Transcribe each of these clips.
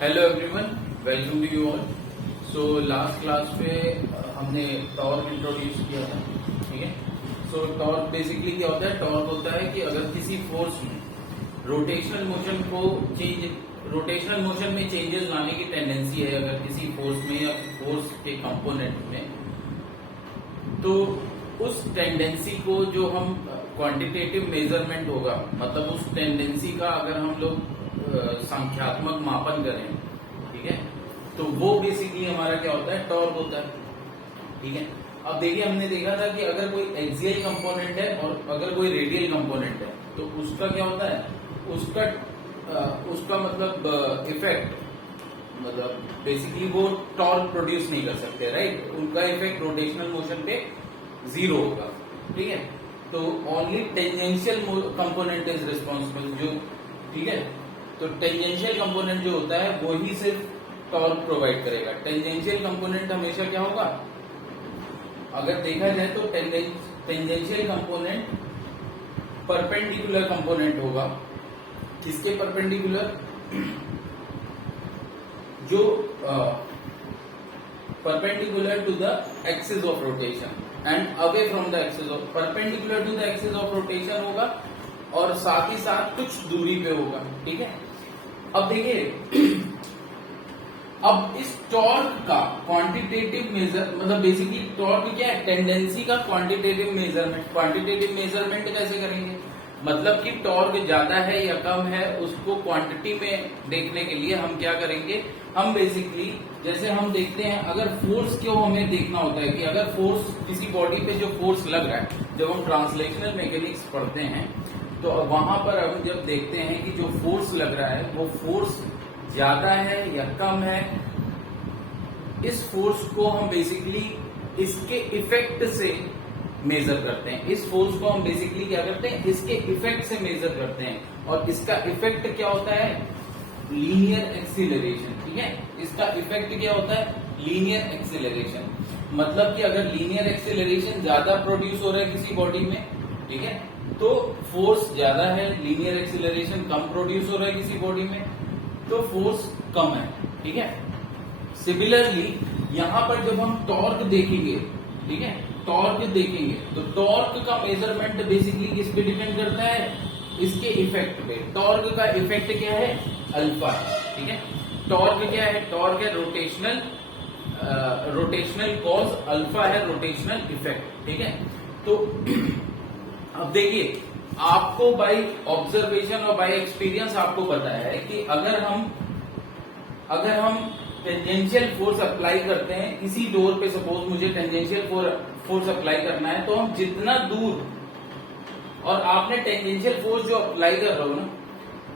Hello everyone, welcome to you all. So last class में हमने torque introduce किया था, ठीक है। सो टॉर्क बेसिकली क्या होता है? टॉर्क होता है कि अगर किसी फोर्स में रोटेशनल मोशन में चेंजेस लाने की टेंडेंसी है अगर किसी फोर्स में या फोर्स के कंपोनेंट में, तो उस टेंडेंसी को जो हम क्वांटिटेटिव मेजरमेंट होगा, मतलब उस टेंडेंसी का अगर हम लोग संख्यात्मक मापन करें, ठीक है, तो वो बेसिकली हमारा क्या होता है? टॉर्क होता है, ठीक है। अब देखिए, हमने देखा था कि अगर कोई एक्सियल कंपोनेंट है और अगर कोई रेडियल कंपोनेंट है तो उसका क्या होता है? उसका मतलब इफेक्ट, मतलब बेसिकली वो टॉर्क प्रोड्यूस नहीं कर सकते, राइट। उनका इफेक्ट रोटेशनल मोशन पे जीरो होगा, ठीक है। तो only tangential component is responsible, जो, ठीक है। तो टेंजेंशियल कंपोनेंट जो होता है वो ही सिर्फ टॉर्क प्रोवाइड करेगा। टेंजेंशियल कंपोनेंट हमेशा क्या होगा? अगर देखा जाए तो टेंजेंशियल कंपोनेंट परपेंडिकुलर कंपोनेंट होगा। किसके परपेंडिकुलर? जो perpendicular to the axis of rotation and away from the axis of, perpendicular to the axis of rotation होगा और साथ ही साथ कुछ दूरी पे होगा, ठीक है। अब देखिए, अब इस टॉर्क का क्वांटिटेटिव मेजर, मतलब बेसिकली टॉर्क क्या है? टेंडेंसी का क्वांटिटेटिव मेजरमेंट। क्वांटिटेटिव मेजरमेंट कैसे करेंगे? मतलब कि टॉर्क ज्यादा है या कम है, उसको क्वांटिटी में देखने के लिए हम क्या करेंगे? हम बेसिकली, जैसे हम देखते हैं, अगर फोर्स को हमें देखना होता है कि अगर फोर्स किसी बॉडी पे जो फोर्स लग रहा है, जब हम ट्रांसलेशनल मैकेनिक्स पढ़ते हैं तो वहां पर हम जब देखते हैं कि जो फोर्स लग रहा है वो फोर्स ज्यादा है या कम है, इस फोर्स को हम बेसिकली इसके इफेक्ट से मेजर करते हैं। इस फोर्स को हम बेसिकली क्या करते हैं? इसके इफेक्ट से मेजर करते हैं। और इसका इफेक्ट क्या होता है? लीनियर एक्सीलरेशन, ठीक है। इसका इफेक्ट क्या होता है? Linear acceleration. मतलब कि अगर लीनियर एक्सीलरेशन ज्यादा प्रोड्यूस हो रहा है किसी बॉडी में, ठीक है, तो फोर्स ज्यादा है। लीनियर एक्सीलरेशन कम प्रोड्यूस हो रहा है किसी बॉडी में, तो फोर्स कम है, ठीक है। सिमिलरली यहां पर जब हम टॉर्क देखेंगे, ठीक है, टॉर्क देखेंगे तो टॉर्क का मेजरमेंट बेसिकली किस पे डिपेंड करता है? इसके इफेक्ट पे। टॉर्क का इफेक्ट क्या है? अल्फा, ठीक है। टॉर्क क्या है? टॉर्क है रोटेशनल कॉज, अल्फा है रोटेशनल इफेक्ट, ठीक है। तो अब देखिए, आपको बाय ऑब्जर्वेशन और बाय एक्सपीरियंस आपको पता है कि अगर हम टेंजेंशियल फोर्स अप्लाई करते हैं किसी डोर पे, सपोज मुझे टेंजेंशियल फोर्स अप्लाई करना है, तो हम जितना दूर, और आपने टेंजेंशियल फोर्स जो अप्लाई कर रहे हो ना,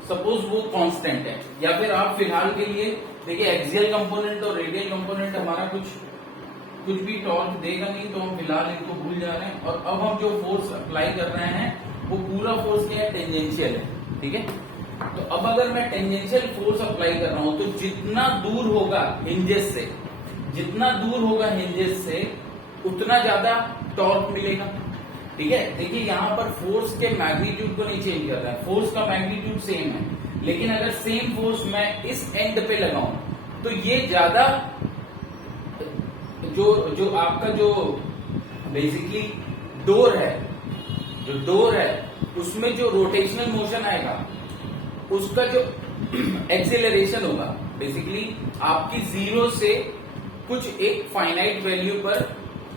सपोज वो कांस्टेंट है, या फिर आप फिलहाल के लिए देखिए एक्सियल कंपोनेंट और रेडियल कंपोनेंट हमारा कुछ भी टॉर्क देगा नहीं, तो हम फिलहाल इनको भूल जा रहे हैं। और अब हम जो फोर्स अप्लाई कर रहे हैं वो पूरा फोर्स क्या है? टेंजेंशियल है, ठीक है। तो अब अगर मैं टेंजेंशियल फोर्स अप्लाई कर रहा हूं तो जितना दूर होगा हिंजेस से उतना ज्यादा टॉर्क मिलेगा, ठीक है। देखिए, यहां पर फोर्स के मैग्नीट्यूड को नहीं चेंज कर रहा है, फोर्स का मैग्नीट्यूड सेम है, लेकिन अगर सेम फोर्स मैं इस एंड पे लगाऊं तो ये ज्यादा, जो आपका जो बेसिकली डोर है उसमें जो रोटेशनल मोशन आएगा, उसका जो एक्सेलरेशन होगा, बेसिकली आपकी जीरो से कुछ एक फाइनाइट वैल्यू पर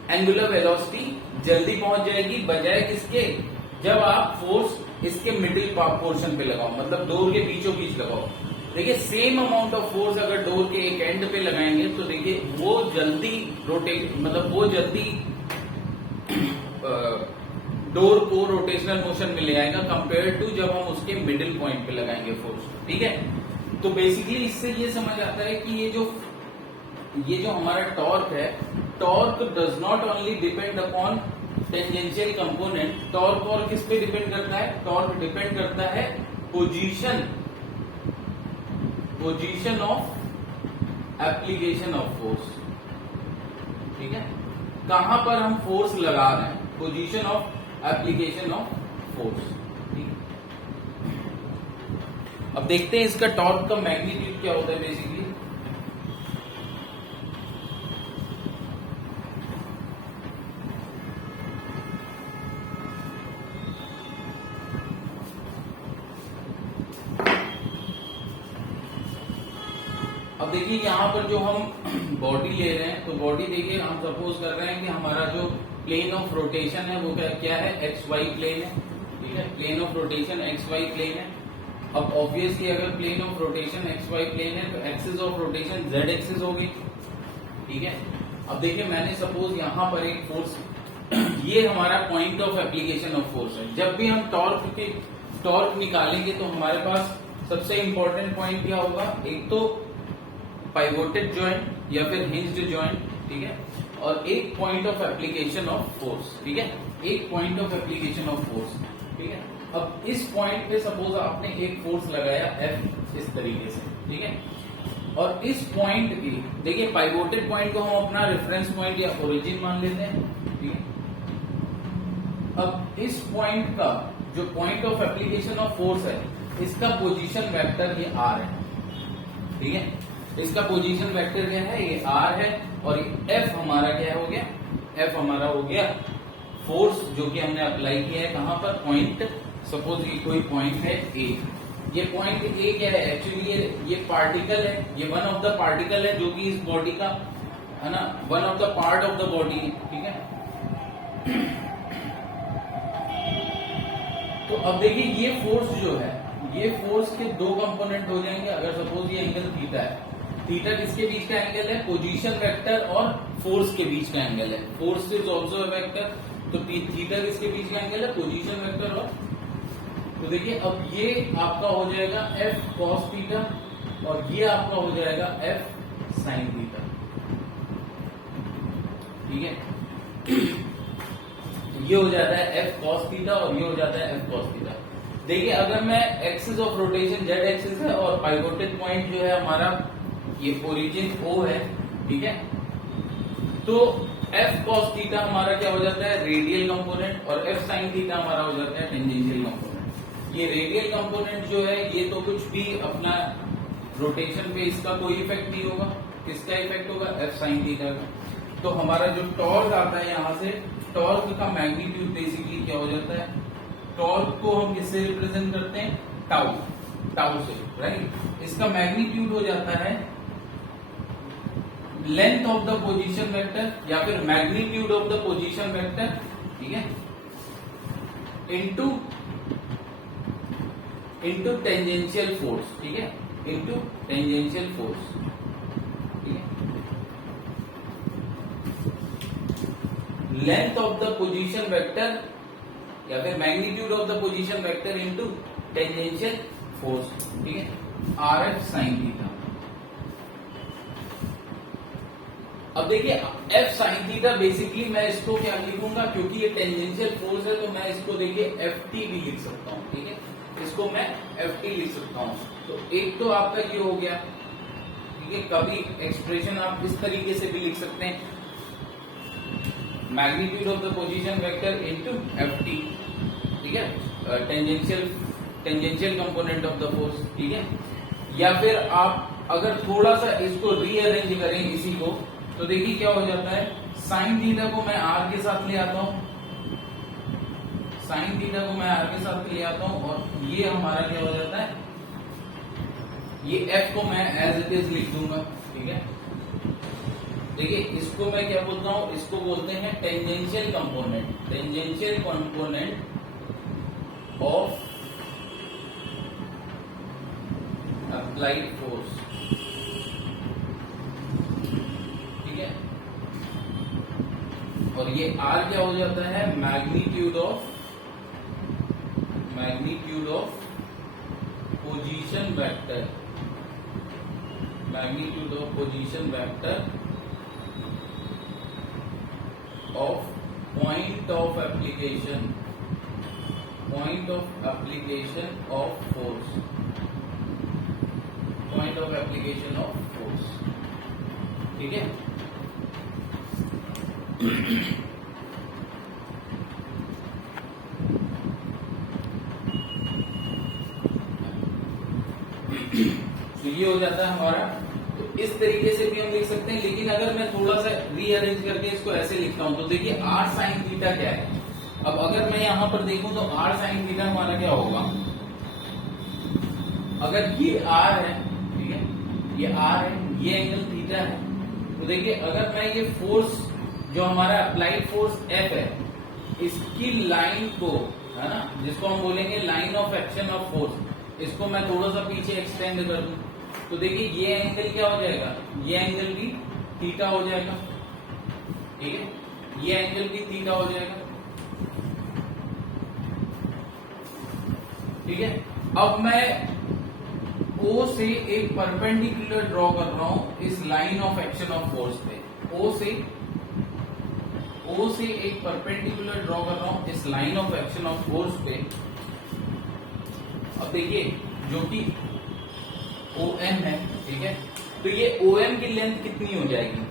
एंगुलर वेलोसिटी जल्दी पहुंच जाएगी, बजाय किसके? जब आप फोर्स इसके मिडिल पोर्शन पे लगाओ, मतलब डोर के बीचों बीच लगाओ। देखिए, सेम अमाउंट ऑफ फोर्स अगर डोर के एक एंड पे लगाएंगे तो देखिए वो जल्दी डोर को रोटेशनल मोशन में ले आएगा कंपेयर टू जब हम उसके मिडिल पॉइंट पे लगाएंगे फोर्स, ठीक है। तो बेसिकली इससे ये समझ आता है कि ये जो हमारा टॉर्क है, torque does not only depend upon tangential component. Torque और किस पे डिपेंड करता है? टॉर्क डिपेंड करता है position of application of force, ठीक है। कहां पर हम फोर्स लगा रहे हैं, position of application of force, ठीक है। अब अब देखते हैं इसका टॉर्क का मैग्नीट्यूड क्या होता है बेसिकली। अब देखिए यहाँ पर जो हम बॉडी ले रहे हैं, तो बॉडी देखिए हम सपोज कर रहे हैं कि हमारा जो प्लेन ऑफ रोटेशन है वो क्या है, एक्स वाई प्लेन है, ठीक है। Plane of rotation X Y plane है। अब ऑब्वियसली अगर plane of rotation X Y plane है तो axis of rotation Z axis होगी, ठीक है। अब देखिए मैंने सपोज यहाँ पर एक फोर्स, ये हमारा point of application of force है। जब भी हम टॉर्क निकालेंगे तो हमारे पास सबसे इंपॉर्टेंट पॉइंट क्या होगा, एक तो पाइवोटेड जॉइंट या फिर हिंज्ड जॉइंट, ठीक है, और एक point of application of force, ठीक है, एक point of application of force, ठीक है। अब इस पॉइंट पे सपोज आपने एक फोर्स लगाया F इस तरीके से, ठीक है, और इस पॉइंट की देखिए पाइवोटेड पॉइंट को हम अपना रेफरेंस पॉइंट या ओरिजिन मान लेते हैं, ठीक है। अब इस पॉइंट का जो point of application of force है, इसका पोजीशन वेक्टर ये R है, ठीक है। इसका पोजीशन वेक्टर क्या है, ये R है, और ये F हमारा क्या हो गया, F हमारा हो गया फोर्स जो कि हमने अप्लाई किया है कहां पर, पॉइंट, सपोज ये कोई पॉइंट है A। ये पॉइंट A क्या है, एक्चुअली ये पार्टिकल है, ये वन ऑफ द पार्टिकल है जो कि इस बॉडी का है ना, one of the part of the body है, ठीक है। तो अब देखिए ये फोर्स जो है, ये फोर्स के दो कंपोनेंट हो जाएंगे। अगर सपोज ये एंगल थीटा है, थीटा किसके बीच का एंगल है, पोजीशन वेक्टर और फोर्स के बीच का एंगल है। Force is also a vector, तो थीटा किसके बीच का एंगल है, पोजीशन वेक्टर और, तो देखिए अब ये आपका हो जाएगा F cos थीटा और ये आपका हो जाएगा F sin थीटा, ठीक है। ये हो जाता है F cos थीटा और ये हो जाता है F cos थीटा। देखिए अगर मैं axis of rotation Z axis है और पाइवोटेड पॉइंट जो है हमारा ये ओरिजिन O है, ठीक है, तो F cos थीटा हमारा क्या हो जाता है, रेडियल कंपोनेंट, और F sin थीटा हमारा हो जाता है टेंजेंशियल कंपोनेंट। ये रेडियल कंपोनेंट जो है ये तो कुछ भी अपना रोटेशन पे इसका कोई इफेक्ट नहीं होगा, किसका इफेक्ट होगा, F sin थीटा का। तो हमारा जो टॉर्क आता है यहाँ से, टॉर्क का मैग्नीट्यूड बेसिकली क्या हो जाता है, टॉर्क को हम किससे रिप्रेजेंट करते हैं, टाउ से, राइट। इसका मैग्नीट्यूड हो जाता है length of the position vector या फिर magnitude of the position vector, ठीक है, इनटू टेंजेंशियल फोर्स, ठीक है, इनटू टेंजेंशियल फोर्स, ठीक है। Length of the position vector या फिर magnitude of the position vector into tangential force, ठीक है, RF sin थीटा। अब देखिए F sin थीटा बेसिकली मैं इसको क्या लिखूंगा, क्योंकि ये टेंजेंशियल फोर्स है तो मैं इसको देखिए Ft भी लिख सकता हूं, ठीक है, इसको मैं Ft लिख सकता हूं। तो एक तो आपका ये हो गया, ठीक है। कभी एक्सप्रेशन आप इस तरीके से भी लिख सकते हैं, magnitude of the position vector into Ft, ठीक है, tangential component of the force, ठीक है। या फिर आप अगर थोड़ा सा इसको रीअरेंज करें इसी को, तो देखिए क्या हो जाता है, साइन थीटा को मैं R के साथ ले आता हूं, साइन थीटा को मैं R के साथ ले आता हूं, और ये हमारा क्या हो जाता है, ये F को मैं एज इट इज लिख दूंगा, ठीक है। देखिए इसको मैं क्या बोलता हूं, इसको बोलते हैं tangential component, tangential component of applied force, ठीक है। और ये R क्या हो जाता है, magnitude of position vector, magnitude of position vector of point of application of force, point of application of force, ठीक है। हो जाता है हमारा। तो इस तरीके से भी हम लिख सकते हैं, लेकिन अगर मैं थोड़ा सा रीअरेंज करके इसको ऐसे लिखता हूं तो देखिए r sin थीटा क्या है। अब अगर मैं यहां पर देखूं तो r sin थीटा हमारा क्या होगा, अगर ये r है, ठीक है, ये r है, ये एंगल थीटा है, तो देखिए अगर मैं ये फोर्स जो हमारा अप्लाइड फोर्स F है, इसकी लाइन को, है ना, जिसको हम बोलेंगे line of action of force, इसको मैं थोड़ा सा पीछे एक्सटेंड कर दूं तो देखिए ये एंगल क्या हो जाएगा, ये एंगल भी थीटा हो जाएगा, ठीक है, ये एंगल भी थीटा हो जाएगा, ठीक है। अब मैं O से एक परपेंडिकुलर ड्रॉ कर रहा हूं इस line of action of force पे, O से एक परपेंडिकुलर ड्रॉ कर रहा हूं इस line of action of force पे। अब देखिए जो कि OM है, ठीक है, तो ये OM की लेंथ कितनी हो जाएगी,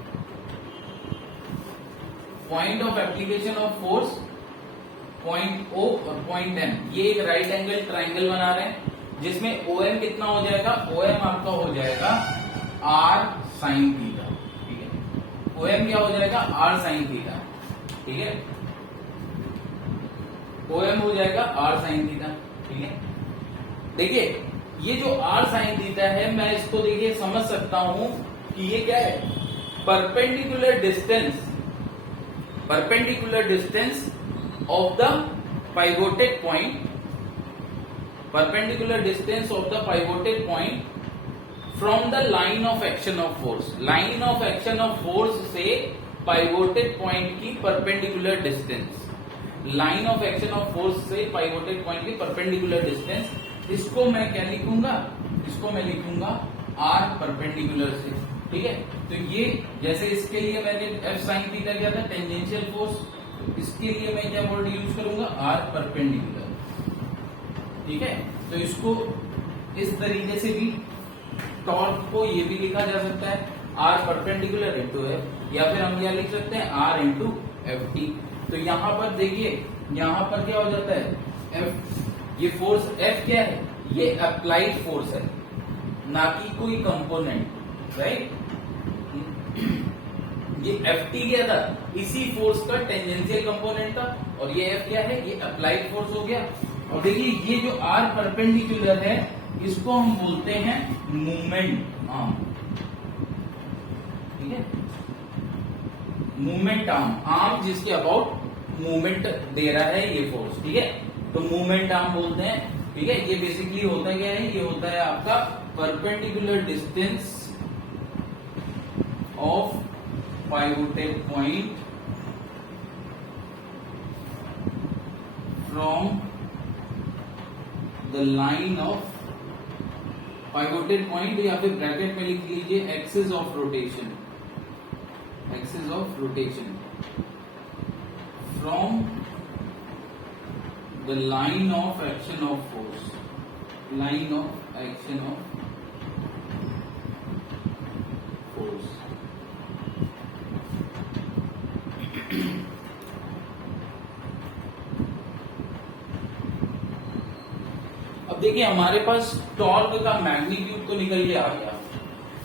point of application of force, point O और पॉइंट M, ये एक राइट एंगल ट्राइंगल बना रहे हैं जिसमें OM कितना हो जाएगा, OM आपका हो जाएगा r sin थीटा, ठीक है, OM क्या हो जाएगा, r sin थीटा, ठीक है, OM हो जाएगा r sin थीटा, ठीक है। देखिए ये जो r sin थीटा है, मैं इसको देखिए समझ सकता हूं कि ये क्या है, perpendicular distance of the pivoted point, perpendicular distance of the pivoted point from the line of action of force, line of action of force से पाइवोटेड पॉइंट की perpendicular distance, line of action of force से pivoted point की perpendicular distance, इसको मैं क्या लिखूंगा, इसको मैं लिखूंगा r परपेंडिकुलर से, ठीक है। तो ये जैसे इसके लिए मैंने F sin थीटा किया था टेंजेंशियल फोर्स, तो इसके लिए मैं क्या वर्ड यूज करूंगा, r परपेंडिकुलर, ठीक है। तो इसको इस तरीके से भी टॉर्क को ये भी लिखा जा सकता है r परपेंडिकुलर इंटू F, या फिर हम क्या लिख सकते हैं r इंटू Ft। तो यहां पर देखिए, यहां पर क्या हो जाता है, F, ये फोर्स F क्या है, ये अप्लाइड फोर्स है, ना कि कोई कंपोनेंट, राइट। ये Ft क्या था, इसी फोर्स का टेंजेंशियल कंपोनेंट था, और ये F क्या है, ये अप्लाइड फोर्स हो गया। और देखिए ये जो r परपेंडिकुलर है, इसको हम बोलते हैं मूवमेंट आर्म, ठीक है, मूवमेंट आर्म जिसके अबाउट मूवमेंट दे रहा है ये फोर्स, ठीक है, तो मूवमेंट आर्म बोलते हैं, ठीक है। ये बेसिकली होता क्या है, ये होता है आपका perpendicular distance of pivoted point from the line of pivoted point, या फिर ब्रैकेट में लिख लीजिए axis of rotation, axis of rotation from the line of action of force, line of action of force. अब देखिए हमारे पास टॉर्क का magnitude तो निकल के आ गया,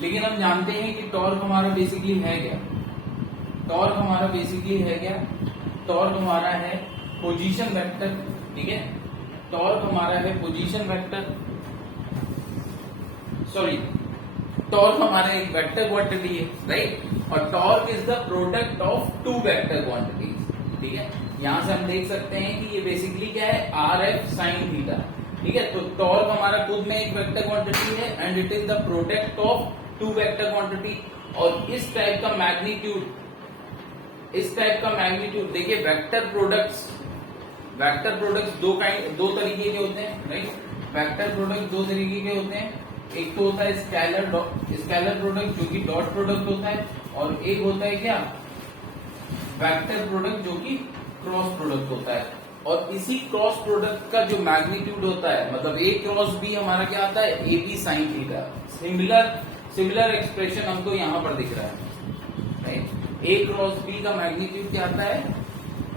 लेकिन हम जानते हैं कि टॉर्क हमारा बेसिकली है क्या, टॉर्क हमारा बेसिकली है क्या, टॉर्क हमारा है पोजीशन वेक्टर, ठीक है, टॉर्क हमारा है पोजीशन वेक्टर, सॉरी, टॉर्क हमारा एक वेक्टर क्वांटिटी है, राइट, और torque is the product of two vector quantities, ठीक है। यहां से हम देख सकते हैं कि ये बेसिकली क्या है, RF sin थीटा, ठीक है। तो टॉर्क हमारा खुद में एक वेक्टर क्वांटिटी है and it is the product of two vector quantity. और इस टाइप का मैग्नीट्यूड, इस टाइप का मैग्नीट्यूड देखिए, वेक्टर प्रोडक्ट्स दो तरीके के होते हैं, राइट। वेक्टर प्रोडक्ट दो तरीके के होते हैं, एक तो होता है स्केलर प्रोडक्ट जो कि डॉट प्रोडक्ट होता है, और एक होता है क्या, वेक्टर प्रोडक्ट जो कि क्रॉस प्रोडक्ट होता है। और इसी क्रॉस प्रोडक्ट का जो मैग्नीट्यूड होता है, मतलब ए क्रॉस बी हमारा क्या आता है, AB sin theta. Similar expression हमको यहाँ पर दिख रहा है, राइट। ए क्रॉस बी का मैग्नीट्यूड क्या आता है,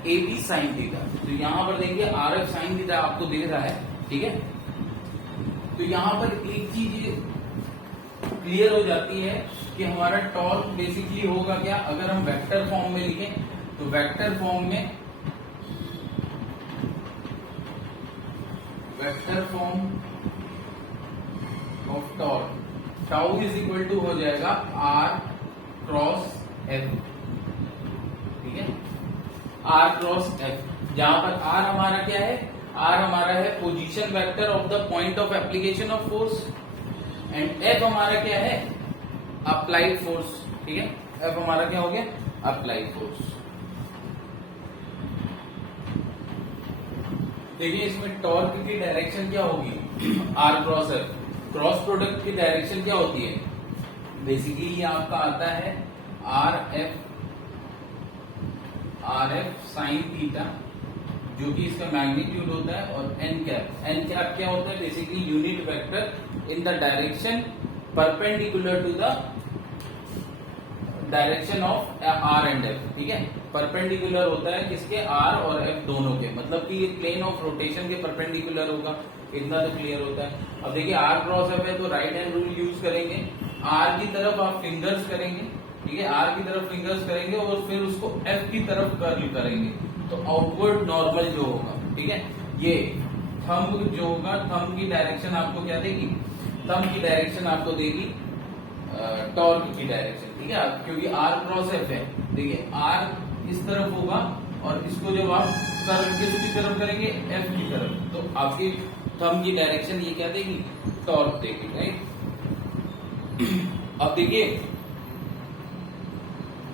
AB sin थीटा। तो यहाँ पर देखिए RF sin थीटा आपको दिख रहा है, ठीक है। तो यहाँ पर एक चीज क्लियर हो जाती है कि हमारा टॉर्क बेसिकली होगा क्या। अगर हम वेक्टर फॉर्म में लिखें तो vector form of torque tau is equal to हो जाएगा आर क्रॉस एफ, ठीक है, आर क्रॉस एफ, जहां पर आर हमारा क्या है, आर हमारा है position vector of the point of application of force and F हमारा क्या है, अप्लाइड फोर्स, ठीक है, एफ हमारा क्या हो गया, अप्लाइड फोर्स। देखिए इसमें टॉर्क की डायरेक्शन क्या होगी, R cross F, cross product की डायरेक्शन क्या होती है, बेसिकली ये आपका आता है आर एफ साइन थीटा, जो कि इसका मैग्नीट्यूड होता है, और एन कैप क्या होता है, basically unit vector in the direction perpendicular to the direction of R and F, ठीक है, परपेंडिकुलर होता है किसके, आर और एफ दोनों के, मतलब कि ये प्लेन ऑफ रोटेशन के परपेंडिकुलर होगा, इतना तो क्लियर होता है। अब देखिए आर क्रॉस एफ है तो राइट हैंड रूल यूज करेंगे, आर की तरफ आप फिंगर्स करेंगे, ठीक है, आर की तरफ फिंगर्स करेंगे और फिर उसको एफ की तरफ कर्ल करेंगे, तो आउटवर्ड नॉर्मल जो होगा, ठीक है, ये थंब जो होगा, थंब की डायरेक्शन आपको क्या देगी, थंब की डायरेक्शन आपको देगी टॉर्क की डायरेक्शन, ठीक है, क्योंकि आर क्रॉस एफ है, देखिए आर इस तरफ होगा और इसको जब आप कर्ल किसकी तरफ करेंगे, एफ की तरफ, तो आपकी थंब की डायरेक्शन ये क्या देगी, टॉर्क देगी, राइट। अब देखिए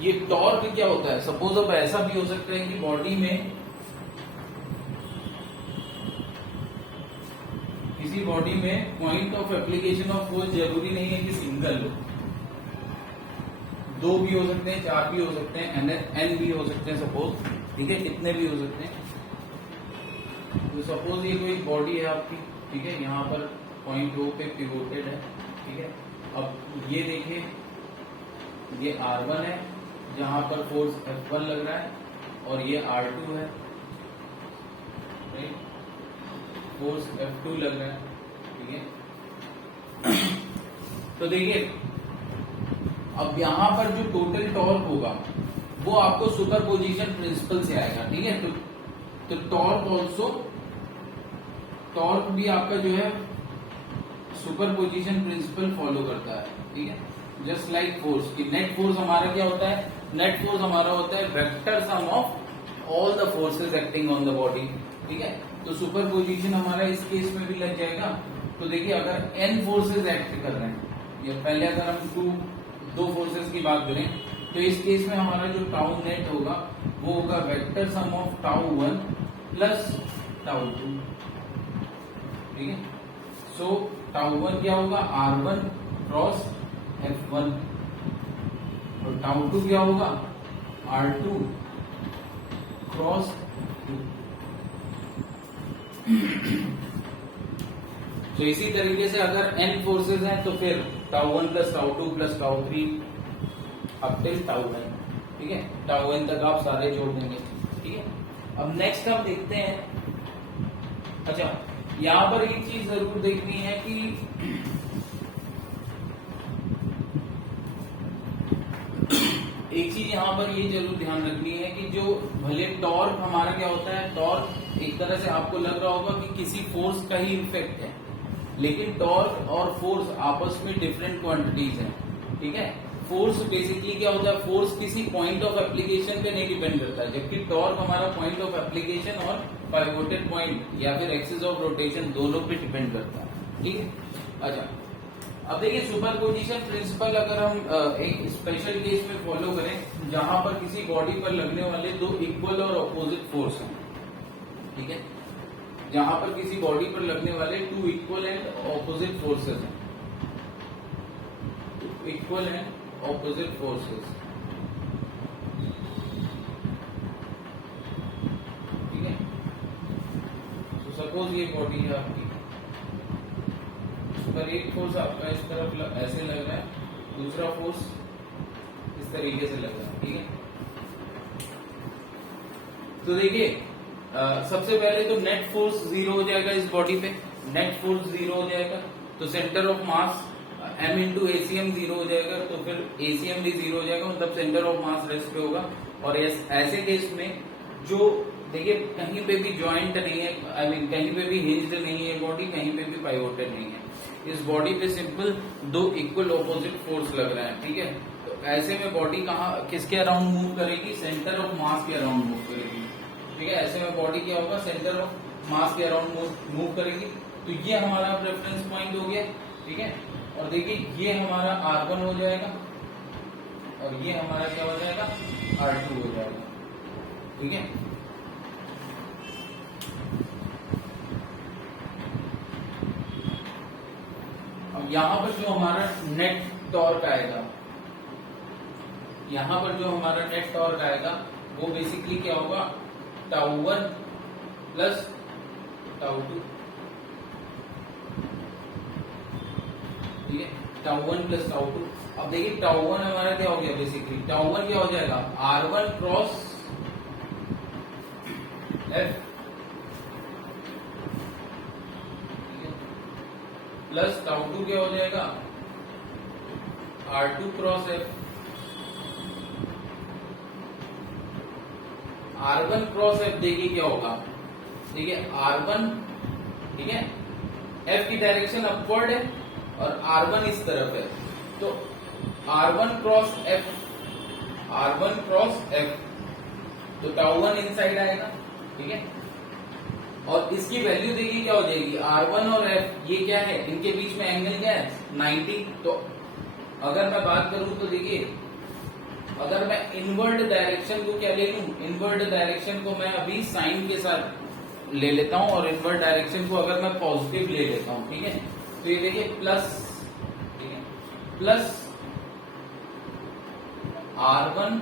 ये टॉर्क क्या होता है, सपोज अब ऐसा भी हो सकता है कि बॉडी में, किसी बॉडी में point of application of force जरूरी नहीं है कि सिंगल हो, दो भी हो सकते हैं, चार भी हो सकते हैं, एन भी हो सकते हैं सपोज, ठीक है, कितने भी हो सकते हैं। तो सपोज ये कोई बॉडी है आपकी, ठीक है, यहाँ पर पॉइंट ओ पे पिवोटेड है, ठीक है, अब ये देखिए ये R1 है जहां पर फोर्स F1 लग रहा है, और ये R2 है, फोर्स F2 लग रहा है, ठीक है। तो देखिए अब यहां पर जो टोटल टॉर्क होगा वो आपको सुपरपोजिशन प्रिंसिपल से आएगा, ठीक है, तो टॉर्क भी आपका जो है सुपरपोजिशन प्रिंसिपल फॉलो करता है, ठीक है, जस्ट लाइक फोर्स की नेट फोर्स हमारा क्या होता है, नेट फोर्स हमारा होता है vector sum of all the forces acting on the body, ठीक है, तो सुपरपोजिशन हमारा इस केस में भी लग जाएगा। तो देखिए अगर n फोर्सेस एक्ट कर रहे हैं, या पहले अगर हम दो फोर्सेस की बात करें, तो इस केस में हमारा जो टाउ नेट होगा वो होगा vector sum of tau 1 plus tau 2, ठीक है, सो टाउ 1 क्या होगा, R1 क्रॉस F1, और टाउ 2 क्या होगा, R2 क्रॉस F2। तो इसी तरीके से अगर n फोर्सेस हैं तो फिर tau 1 plus tau 2 plus tau 3 up till tau n, ठीक है, टाउ n तक आप सारे जोड़ देंगे, ठीक है। अब नेक्स्ट हम देखते हैं, अच्छा यहां पर एक चीज जरूर देखनी है कि एक चीज यहां पर ये जरूर ध्यान रखनी है कि जो भले टॉर्क हमारा क्या होता है, टॉर्क एक तरह से आपको लग रहा होगा कि किसी फोर्स का ही इफेक्ट है, लेकिन टॉर्क और फोर्स आपस में डिफरेंट क्वांटिटीज हैं, ठीक है। फोर्स बेसिकली क्या होता है, फोर्स किसी पॉइंट ऑफ एप्लीकेशन पे नहीं डिपेंड करता है, जबकि टॉर्क हमारा पॉइंट ऑफ एप्लीकेशन और पाइवोटेड पॉइंट या फिर एक्सिस ऑफ रोटेशन दोनों पे डिपेंड करता है, ठीक है। अच्छा अब देखिए सुपरपोजिशन प्रिंसिपल अगर हम एक स्पेशल केस में फॉलो करें जहां पर किसी बॉडी पर लगने वाले दो इक्वल और ऑपोजिट फोर्स हैं, ठीक है, जहां पर किसी बॉडी पर लगने वाले two equal and opposite forces हैं, इक्वल एंड ऑपोजिट फोर्सेस, ठीक है। तो सपोज ये बॉडी है आपकी, पर एक फोर्स आपका इस तरफ ऐसे लग रहा है, दूसरा फोर्स इस तरीके से लग रहा है, ठीक है। तो देखिए सबसे पहले तो नेट फोर्स 0 हो जाएगा इस बॉडी पे, नेट फोर्स 0 हो जाएगा, तो centre of mass m into ACM zero हो जाएगा, तो फिर एसीएम भी जीरो हो जाएगा, मतलब सेंटर ऑफ मास रेस्ट पे होगा। और ऐसे केस में जो देखिए कहीं पे भी ज्वाइंट नहीं है, आई मीन कहीं पे भी हिंज्ड नहीं है बॉडी, कहीं पे भी पाइवोटेड नहीं है, इस बॉडी पे सिंपल दो इक्वल ऑपोजिट फोर्स लग रहा है, ठीक है। तो ऐसे में बॉडी कहाँ किसके अराउंड मूव करेगी, सेंटर ऑफ मास के अराउंड मूव करेगी, ठीक है। ऐसे में बॉडी क्या होगा, सेंटर ऑफ मास के अराउंड मूव करेगी। तो ये हमारा रेफरेंस पॉइंट हो गया, ठीक है। और देखिए ये हमारा R1 हो जाएगा और ये हमारा क्या हो जाएगा, R2 हो जाएगा, ठीक है। अब यहां पर जो हमारा नेट टॉर्क आएगा, यहां पर जो हमारा नेट टॉर्क आएगा वो बेसिकली क्या होगा, τ1 प्लस τ2, ठीक है, τ1 प्लस τ2। अब देखिए τ1 हमारा क्या हो गया, बेसिकली τ1 क्या हो जाएगा, R1 क्रॉस F, प्लस τ2 क्या हो जाएगा, R2 cross F। R1 cross F देखिए क्या होगा, देखिए R1, ठीक है, F की डायरेक्शन अपवर्ड है और R1 इस तरफ है, तो R1 cross F, R1 cross F, तो τ1 इनसाइड आएगा, ठीक है। और इसकी वैल्यू देखिए क्या हो जाएगी, R1 और F ये क्या है, इनके बीच में एंगल क्या है, 90। तो अगर मैं बात करूं तो देखिए, अगर मैं इनवर्ड डायरेक्शन को क्या ले लूं, इनवर्ड डायरेक्शन को मैं अभी साइन के साथ ले लेता हूं और इनवर्ड डायरेक्शन को अगर मैं पॉजिटिव ले लेता हूं, ठीक है। तो ये देखिए प्लस, ठीक है, प्लस R1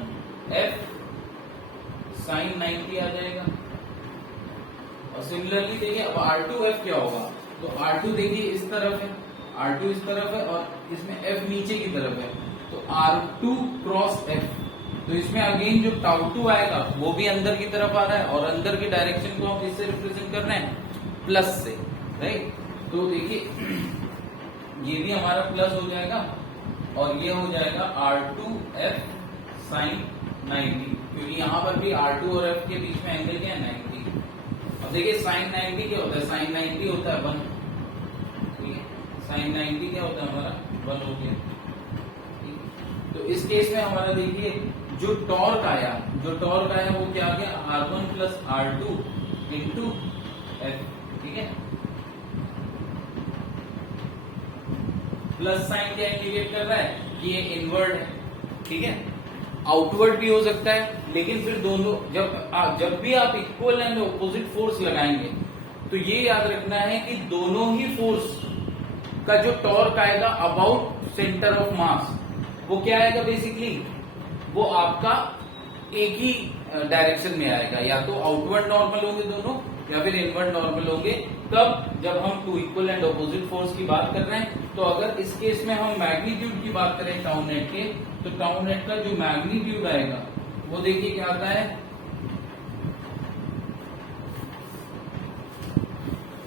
F साइन 90 आ जाएगा। और सिमिलरली देखिए अब R2 F क्या होगा, तो R2 देखिए इस तरफ है, R2 इस तरफ है और इसमें F नीचे की तरफ है, तो R2 क्रॉस F, तो इसमें अगेन जो τ2 आएगा वो भी अंदर की तरफ आ रहा है और अंदर की डायरेक्शन को हम इससे रिप्रेजेंट कर रहे हैं प्लस से, राइट। तो देखिए ये भी हमारा प्लस हो जाएगा और ये हो जाएगा R2 F साइन 90, क्योंकि यहां पर भी R2 और F के बीच में एंगल क्या है, 90। अब देखिए साइन 90 क्या होता है, साइन 90 होता है 1, ठीक है, साइन 90 क्या होता है हमारा 1 हो गया। तो इस केस में हमारा देखिए जो टॉर्क आया, वो क्या आ गया, R1 plus R2 into F, ठीक है। प्लस साइन क्या इंडिकेट कर रहा है कि ये इनवर्ड है, ठीक है। आउटवर्ड भी हो सकता है, लेकिन फिर दोनों जब भी आप इक्वल एंड ऑपोजिट फोर्स लगाएंगे तो ये याद रखना है कि दोनों ही फोर्स का जो टॉर्क आएगा अबाउट सेंटर ऑफ मास, वो क्या आएगा, बेसिकली वो आपका एक ही डायरेक्शन में आएगा, या तो आउटवर्ड नॉर्मल होंगे दोनों या फिर इनवर्ड नॉर्मल होंगे। कब, जब हम two equal and opposite force की बात कर रहे हैं। तो अगर इस केस में हम मैग्नीट्यूड की बात करें टाउ नेट के, तो टाउ नेट का जो मैग्नीट्यूड आएगा वो देखिए क्या आता है,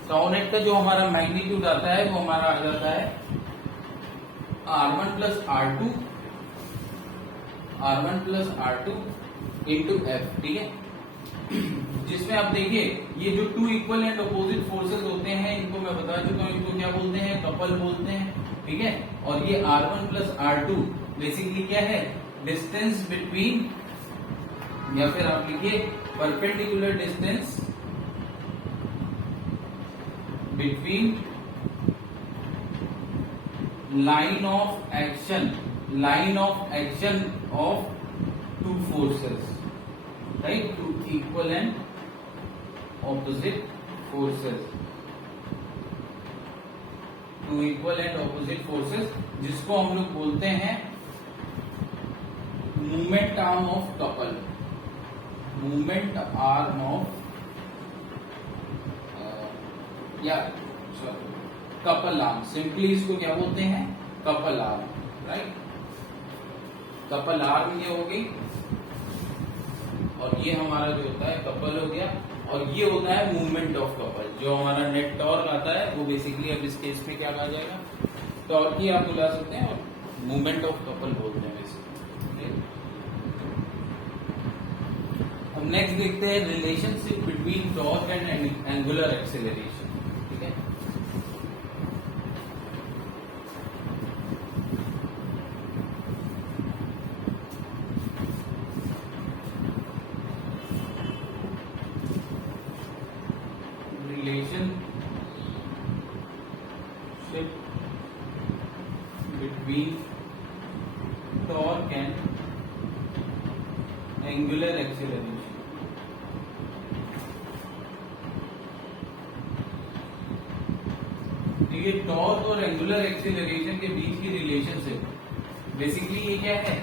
टाउ नेट का जो हमारा मैग्नीट्यूड आता है वो हमारा आ जाता है R1 plus R2 into F, ठीक है। जिसमें आप देखिए ये जो two equal and opposite forces होते हैं, इनको मैं बता चुका हूं, इनको क्या बोलते हैं, कपल बोलते हैं, ठीक है। और ये R1 प्लस R2 बेसिकली क्या है, डिस्टेंस बिटवीन, या फिर आप लिखिए perpendicular distance between line of action of two forces, right, two equal and opposite forces, two equal and opposite forces, जिसको हम लोग बोलते हैं movement arm of couple, movement arm of या कपल आर्म, सिंपली इसको क्या बोलते हैं, couple arm, right. Couple arm ये हो गई, और ये हमारा जो होता है कपल हो गया, और ये होता है मूवमेंट ऑफ कपल। जो हमारा नेट टॉर्क आता है वो बेसिकली अब इस केस में क्या कहा जाएगा, टॉर्क ही आप बुला सकते हैं और मूवमेंट ऑफ कपल बोलते हैं वैसे। अब नेक्स्ट देखते हैं relationship between torque and angular acceleration. ठीक है, relationship between torque and angular acceleration. देखिए टॉर्क और एंगुलर एक्सेलरेशन के बीच की रिलेशनशिप बेसिकली ये क्या है,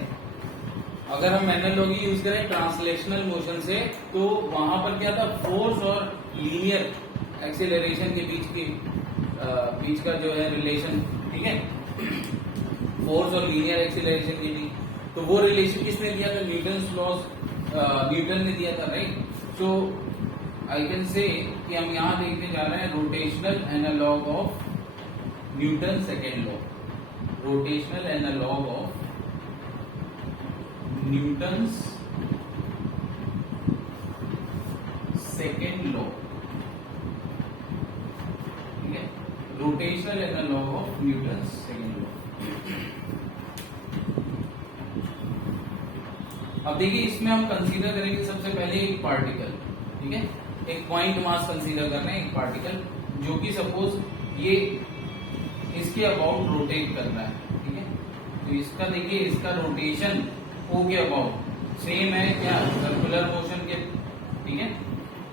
अगर हम एनालॉजी यूज करें ट्रांसलेशनल मोशन से तो वहां पर क्या था, फोर्स और लीनियर एक्सेलरेशन के बीच का जो है रिलेशन। ठीक है, फोर्स और लीनियर एक्सेलरेशन के बीच, तो वो रिलेशन किसने दिया था, न्यूटन ने दिया था, right. So I can say कि हम यहां देखने जा रहे हैं rotational analogue of Newton second law, rotational analogue of Newton's second law. ठीक है, rotational analogue of Newton's second law. अब देखिए इसमें हम कंसीडर करेंगे सबसे पहले एक पार्टिकल। ठीक है, एक पॉइंट मास कंसीडर कर रहे हैं, एक पार्टिकल जो कि सपोज ये इसके अबाउट रोटेट कर रहा है। ठीक है, तो इसका देखिए इसका रोटेशन ओ के अबाउट सेम है क्या, सर्कुलर मोशन के। ठीक है,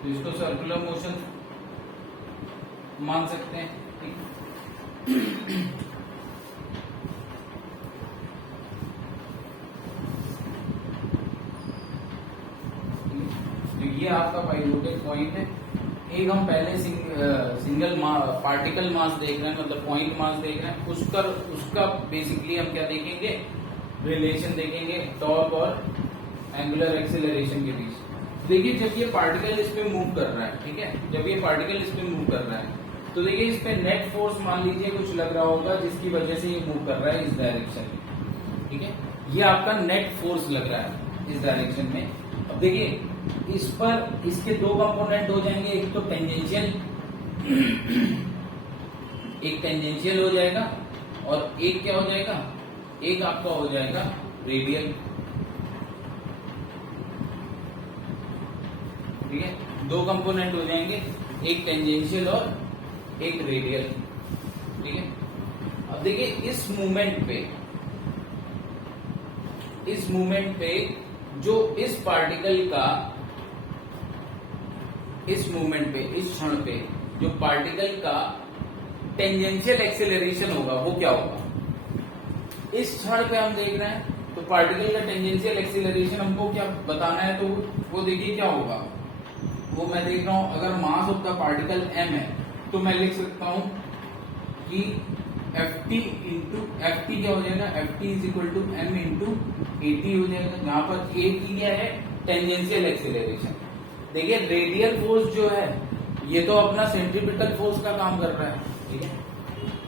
तो इसको सर्कुलर मोशन मान सकते हैं। ठीक, तो ये आपका पाइवोटेड पॉइंट है। एक हम पहले सिंगल पार्टिकल मास देख रहे हैं, मतलब पॉइंट मास देख रहे हैं, उसका बेसिकली हम क्या देखेंगे, रिलेशन देखेंगे टॉर्क और एंगुलर एक्सेलरेशन के बीच। देखिए जब ये पार्टिकल इस पे मूव कर रहा है, ठीक है, जब ये पार्टिकल इस पे मूव कर रहा है तो देखिए इस पे नेट फोर्स मान लीजिए कुछ लग रहा होगा जिसकी वजह से ये मूव कर रहा है इस डायरेक्शन में। ठीक है, ये आपका नेट फोर्स लग रहा है इस डायरेक्शन में। अब देखिए इस पर इसके दो कंपोनेंट हो जाएंगे, एक तो टेंजेंशियल, एक टेंजेंशियल हो जाएगा और एक क्या हो जाएगा, एक आपका हो जाएगा रेडियल। ठीक है, दो कंपोनेंट हो जाएंगे, एक टेंजेंशियल और एक रेडियल। ठीक है, अब देखिए इस मूवमेंट पे जो इस पार्टिकल का इस मूवमेंट पे, इस क्षण पे जो पार्टिकल का टेंजेंशियल एक्सेलरेशन होगा वो क्या होगा। इस क्षण पे हम देख रहे हैं तो पार्टिकल का टेंजेंशियल एक्सेलरेशन हमको क्या बताना है, तो वो देखिए क्या होगा, वो मैं देख रहा हूं अगर mass of the particle m है तो मैं लिख सकता हूं कि ft क्या हो जाएगा, ft is equal to m into at हो जाएगा, जहां पर a की क्या है, टेंजेंशियल एक्सेलरेशन। देखिए रेडियल फोर्स जो है ये तो अपना सेंट्रीपिटल फोर्स का काम कर रहा है। ठीक है,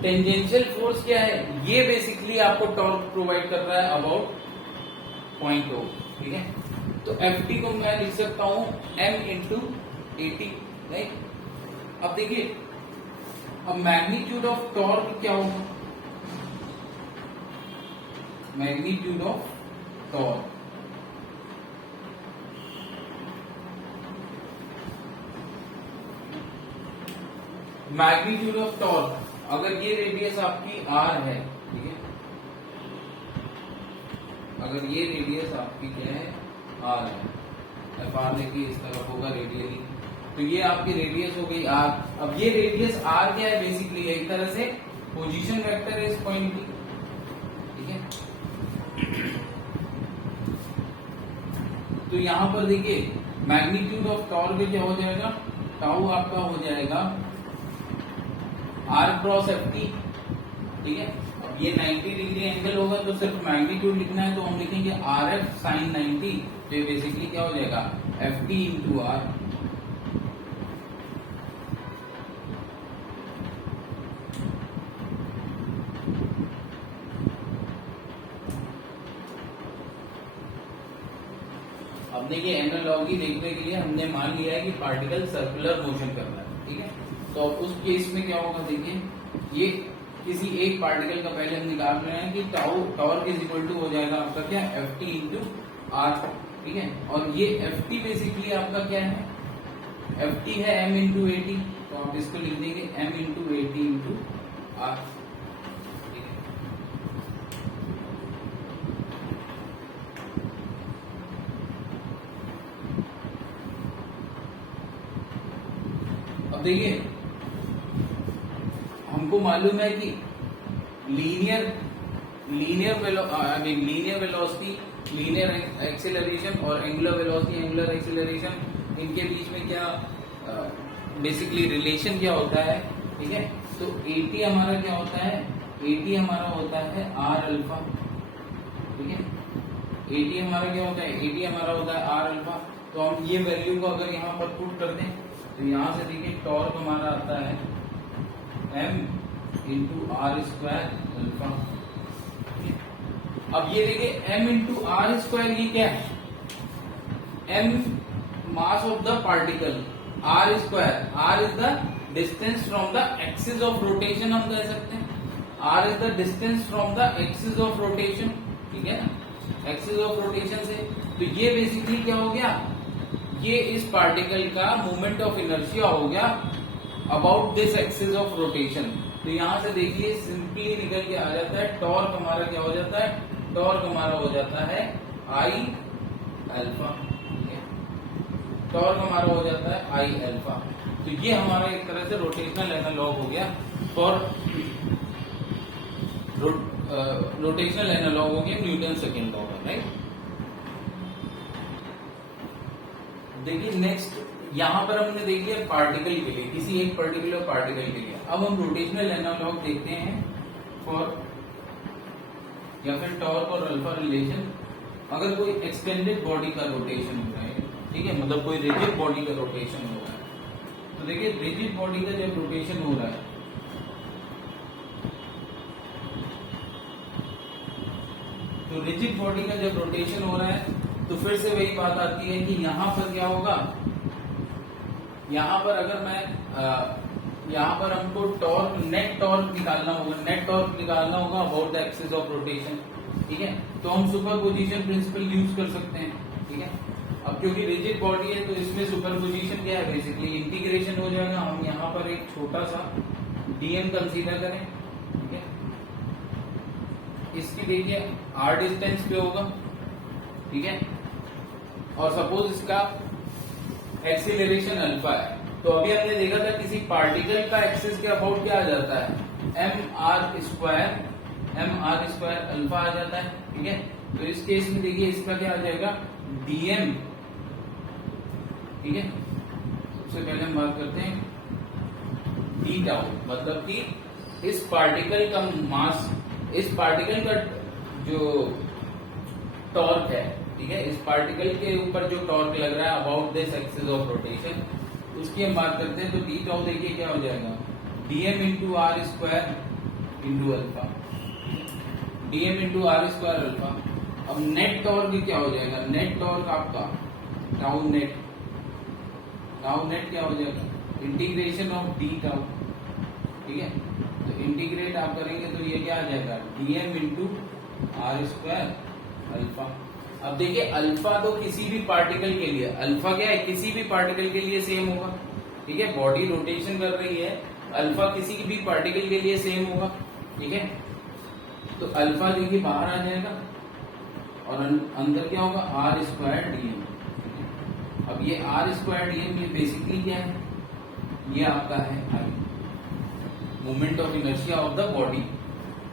टेंजेंशियल फोर्स क्या है, ये बेसिकली आपको टॉर्क प्रोवाइड कर रहा है अबाउट पॉइंट ओ। ठीक है, तो ft को मैं लिख सकता हूं m इंटू at, राइट। अब देखिए अब मैग्नीट्यूड ऑफ टॉर्क क्या होगा, magnitude of torque magnitude of torque अगर ये रेडियस आपकी r है, ठीक है, अगर ये रेडियस आपकी क्या है, r है, f r देखिए इस तरफ होगा रेडियली, तो ये आपकी रेडियस हो गई r। अब ये रेडियस r क्या है, बेसिकली एक तरह से पोजीशन वेक्टर है इस पॉइंट की। ठीक है, तो यहां पर देखिए मैग्नीट्यूड ऑफ टॉर्क क्या हो जाएगा, टाउ आपका हो जाएगा r क्रॉस ft। ठीक है, अब ये 90 डिग्री एंगल होगा तो सिर्फ मैग्नीट्यूड लिखना है, तो हम लिखेंगे rf साइन 90, तो ये बेसिकली क्या हो जाएगा, ft इंटू r। हमने ये एनालॉजी देखने के लिए हमने मान लिया है कि पार्टिकल सर्कुलर मोशन कर रहा है, ठीक है। तो अब उस केस में क्या होगा, देखिए ये किसी एक पार्टिकल का पहले हम निकाल रहे हैं कि tau torque is equal to हो जाएगा आपका क्या, एफ टी इंटू आर, ठीक है। और ये एफ टी बेसिकली आपका क्या है, एफ टी है एम इंटू ए टी, तो आप इसको लिख देंगे M into A T into R. अब देखिए हमको मालूम है कि लीनियर वेलोसिटी, लीनियर एक्सेलरेशन और एंगुलर वेलोसिटी, एंगुलर एक्सेलरेशन, इनके बीच में क्या बेसिकली रिलेशन क्या होता है, ठीक है। तो एटी हमारा क्या होता है, एटी हमारा होता है आर अल्फा, ठीक है। एटी हमारा क्या होता है, एटी हमारा होता है आर अल्फा। तो हम ये वैल्यू को अगर यहाँ पर पुट कर दें तो यहां से देखिए टॉर्क हमारा आता है m into R square alpha. अब ये देखिए m इंटू आर स्क्वायर ये क्या है, m mass of the particle, r square, r is the distance from the axis of rotation, हम कह सकते हैं r is the distance from the axis of rotation, ठीक है ना, एक्सिस ऑफ रोटेशन से। तो ये बेसिकली क्या हो गया, ये इस पार्टिकल का मोमेंट ऑफ इनर्शिया हो गया about this axis of rotation. तो यहां से देखिए सिंपली निकल के आ जाता है, टॉर्क हमारा क्या हो जाता है, टॉर्क हमारा हो जाता है आई अल्फा, टॉर्क हमारा हो जाता है आई अल्फा। तो ये हमारा एक तरह से रोटेशनल एनालॉग हो गया फॉर रोटेशनल एनालॉग हो गया न्यूटन सेकंड लॉ का, राइट। देखिए नेक्स्ट यहां पर हमने देख लिया पार्टिकल के लिए, किसी एक पर्टिकुलर पार्टिकल के लिए। अब हम रोटेशनल एनालॉग देखते हैं फॉर या फिर टॉर्क और अल्फा रिलेशन। अगर कोई एक्सटेंडेड बॉडी का रोटेशन हो रहा है, ठीक है, मतलब कोई रिजिड बॉडी का रोटेशन हो रहा है, तो देखिए रिजिड बॉडी का जब रोटेशन हो रहा है तो रिजिड बॉडी का जब रोटेशन हो रहा है तो फिर से वही बात आती है कि यहां पर क्या होगा, यहां पर अगर मैं यहां पर हमको टॉर्क, नेट टॉर्क निकालना होगा, नेट टॉर्क निकालना होगा about the axis of rotation, ठीक है। तो हम सुपरपोजिशन प्रिंसिपल यूज कर सकते हैं, ठीक है। अब क्योंकि रिजिड बॉडी है तो इसमें सुपरपोजिशन क्या है, बेसिकली इंटीग्रेशन हो जाएगा। हम यहाँ पर एक छोटा सा डीएम कंसीडर करें, ठीक है। इसकी देखिए आर डिस्टेंस पे होगा, ठीक है, और सपोज इसका एक्सीलरेशन अल्फा है। तो अभी हमने देखा था किसी पार्टिकल का एक्सिस के अबाउट क्या आ जाता है, एम आर स्क्वायर अल्फा आ जाता है, ठीक है। तो इस केस में देखिए इसका क्या आ जाएगा, डीएम, ठीक है। सबसे पहले हम बात करते हैं डी टाउ, मतलब कि इस पार्टिकल का मास, इस पार्टिकल का जो टॉर्क है, ठीक है, इस पार्टिकल के ऊपर जो टॉर्क लग रहा है about this axis of rotation, उसकी हम बात करते हैं। तो डी टाउ देखिए क्या हो जाएगा, DM into R square into alpha, DM into R square alpha. अब नेट टॉर्क क्या हो जाएगा, नेट टॉर्क आपका टाउ नेट क्या हो जाएगा, इंटीग्रेशन ऑफ डी टाउ, ठीक है। तो इंटीग्रेट आप करेंगे तो ये क्या आ जाएगा, DM into R square alpha. अब देखिए अल्फा तो किसी भी पार्टिकल के लिए, अल्फा क्या है, किसी भी पार्टिकल के लिए सेम होगा, ठीक है। बॉडी रोटेशन कर रही है, अल्फा किसी भी पार्टिकल के लिए सेम होगा, ठीक है। तो अल्फा देखिए बाहर आ जाएगा और अंदर क्या होगा, आर स्क्वायर डीएम। अब ये आर स्क्वायर डीएम ये बेसिकली क्या है, ये आपका है I, movement of inertia of the body,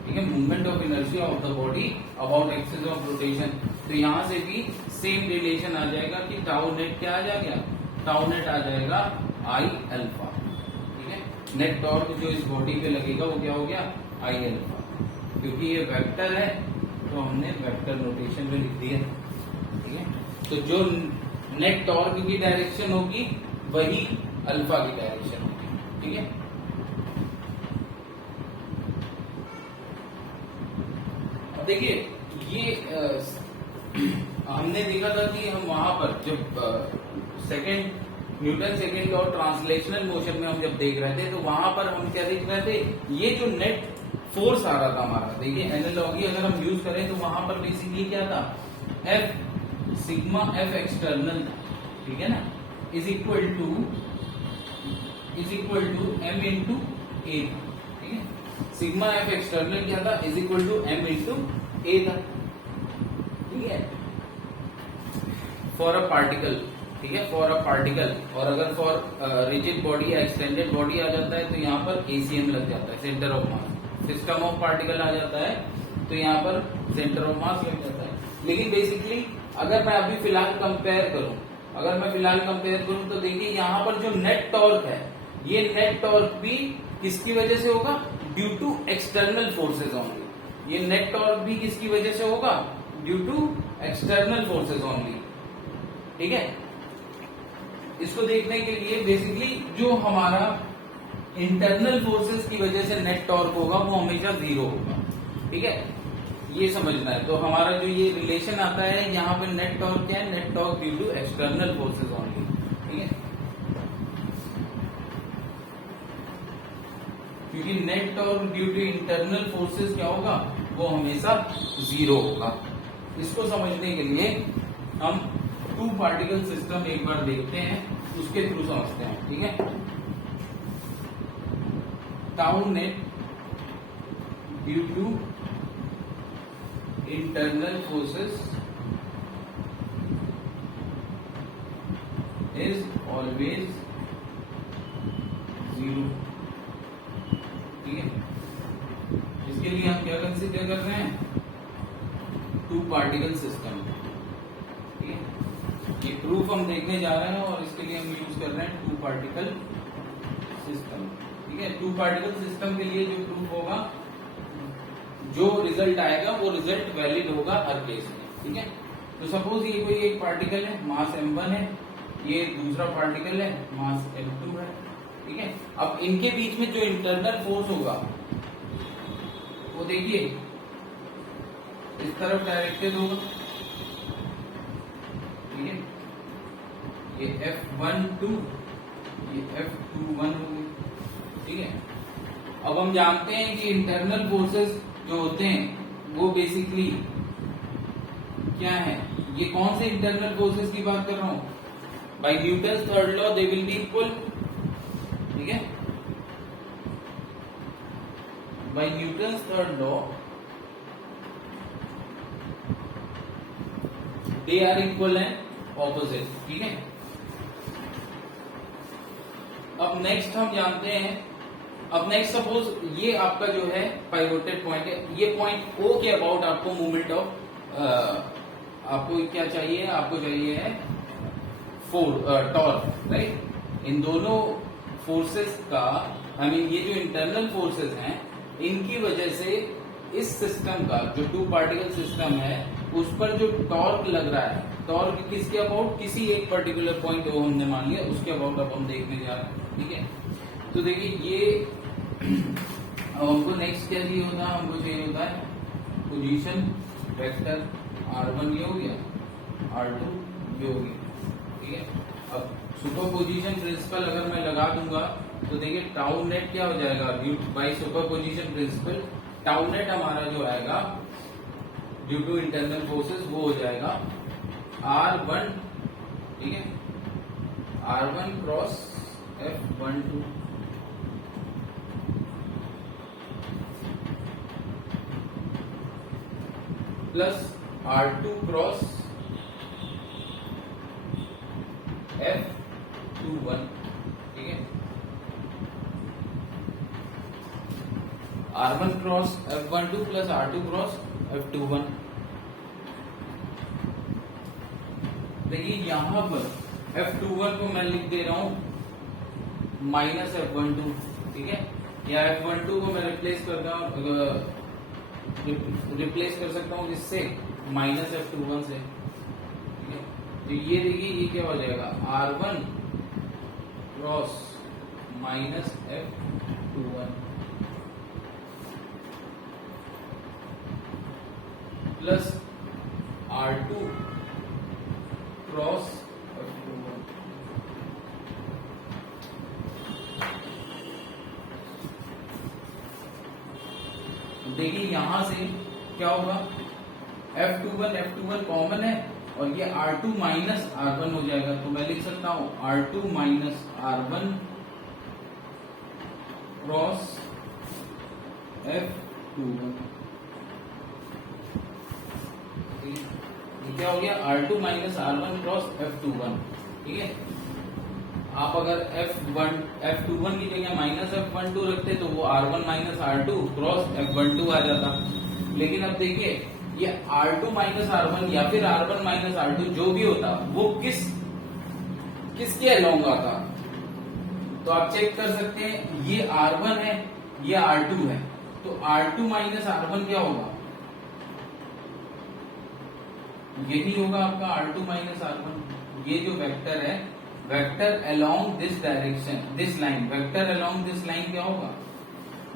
ठीक है, movement of inertia of the body about axis of rotation. तो यहां से भी सेम रिलेशन आ जाएगा कि टाउ नेट क्या आ जाएगा, टाउ नेट आ जाएगा आई अल्फा, ठीक है। नेट टॉर्क जो इस बॉडी पे लगेगा वो क्या हो गया, आई अल्फा। क्योंकि ये वेक्टर है तो हमने वेक्टर नोटेशन में लिख दिया, ठीक है। तो जो नेट टॉर्क की डायरेक्शन होगी वही अल्फा की डायरेक्शन होगी, ठीक है। अब देखिए ये हमने देखा था कि हम वहां पर जब Newton second law translational motion में हम जब देख रहे थे तो वहां पर हम क्या देख रहे थे, ये जो नेट फोर्स आ रहा था हमारा, देखिए एनालॉजी अगर हम यूज करें तो वहां पर बेसिकली क्या था, एफ सिग्मा एफ एक्सटर्नल था, ठीक है ना, is equal to M into A, ठीक है, सिग्मा एफ एक्सटर्नल क्या था, is equal to M into A था, ठीक है, फॉर अ पार्टिकल, ठीक है, फॉर अ पार्टिकल। और अगर फॉर रिजिड बॉडी या एक्सटेंडेड बॉडी आ जाता है तो यहाँ पर एसीएम लग जाता है, centre of mass. System of particle आ जाता है तो यहाँ पर सेंटर ऑफ मास लग जाता है। लेकिन बेसिकली अगर मैं अभी फिलहाल कंपेयर करूं, तो देखिए यहाँ पर जो नेट टॉर्क है, ये नेट टॉर्क भी किसकी वजह से होगा, due to external forces only. ये नेट टॉर्क भी किसकी वजह से होगा, due to external forces only, ठीक है। इसको देखने के लिए बेसिकली जो हमारा इंटरनल फोर्सेस की वजह से नेट टॉर्क होगा वो हमेशा 0 होगा, ठीक है, ये समझना है। तो हमारा जो ये रिलेशन आता है यहाँ पे नेट टॉर्क क्या है, net torque due to external forces only, ठीक है, क्योंकि net torque due to internal forces क्या होगा, वो हमेशा 0 होगा। इसको समझने के लिए हम टू पार्टिकल सिस्टम एक बार देखते हैं, उसके थ्रू समझते हैं, ठीक है। Tau net due to internal forces is always 0, ठीक है। इसके लिए हम क्या कंसीडर कर रहे हैं, टू पार्टिकल सिस्टम, ठीक है। ये प्रूफ हम देखने जा रहे हैं और इसके लिए हम यूज कर रहे हैं टू पार्टिकल सिस्टम, ठीक है। टू पार्टिकल सिस्टम के लिए जो प्रूफ होगा, जो रिजल्ट आएगा वो रिजल्ट वैलिड होगा हर केस में, ठीक है। तो सपोज ये कोई एक पार्टिकल है, मास m1 है, ये दूसरा पार्टिकल है, मास m2 है, ठीक है। अब इनके बीच में जो इंटरनल फोर्स होगा वो देखिए इस तरफ डायरेक्टेड होगा, ठीक है, ये F12 ये F21 होगी, ठीक है। अब हम जानते हैं कि इंटरनल फोर्सेस जो होते हैं वो बेसिकली क्या है, ये कौन से इंटरनल फोर्सेस की बात कर रहा हूं, by Newton's third law they will be equal, ठीक है, by Newton's third law they are equal and opposite, ठीक है। अब नेक्स्ट हम जानते हैं, अब नेक्स्ट सपोज ये आपका जो है पाइवोटेड पॉइंट है, ये पॉइंट O के अबाउट आपको मूवमेंट ऑफ आपको क्या चाहिए, आपको चाहिए है टॉर्क, राइट। इन दोनों फोर्सेस का, आई मीन ये जो इंटरनल फोर्सेस हैं, इनकी वजह से इस सिस्टम का जो टू पार्टिकल सिस्टम है उस पर जो टॉर्क लग रहा है, टॉर्क किसके अबाउट, किसी एक पर्टिकुलर पॉइंट वो हमने मान लिया उसके अबाउट अब हम देखने जा रहे हैं, ठीक है। तो देखिए ये अब हमको नेक्स्ट क्या चाहिए होता है, हमको चाहिए होता है पोजीशन वेक्टर r1 ये हो गया, r2 ये हो गया, ठीक है। अब सुपर पोजिशन प्रिंसिपल अगर मैं लगा दूंगा तो देखिए टाउ नेट क्या हो जाएगा, by superposition principle tau net हमारा जो आएगा ड्यू टू इंटरनल फोर्सेस वो हो जाएगा R1, ठीक है, R1 cross F12 plus R2 cross F21, ठीक है, R1 cross F12 plus R2 cross F21। देखिए यहां पर F21 को मैं लिख दे रहा हूं माइनस F12, ठीक है, या F12 को मैं रिप्लेस कर सकता हूं जिससे माइनस F21 से, ठीक है। तो ये देखिए ये क्या हो जाएगा, R1 cross minus F21 plus R2 cross देखिए यहां से क्या होगा, F21 कॉमन है और ये R2 माइनस R1 हो जाएगा, तो मैं लिख सकता हूं R2 minus R1 cross F21। ये क्या हो गया, R2 minus R1 cross F21। ठीक है, आप अगर F21 की जगह माइनस F12 रखते तो वो R1 minus R2 cross F12 आ जाता। लेकिन अब देखिए ये R2 माइनस R1 या फिर R1 माइनस R2 जो भी होता वो किसके अलोंग आता, तो आप चेक कर सकते हैं, ये R1 है ये R2 है, तो R2 माइनस R1 क्या होगा, यही होगा आपका R2 माइनस R1। ये जो वेक्टर है, vector along this direction, this line, vector along this line क्या होगा,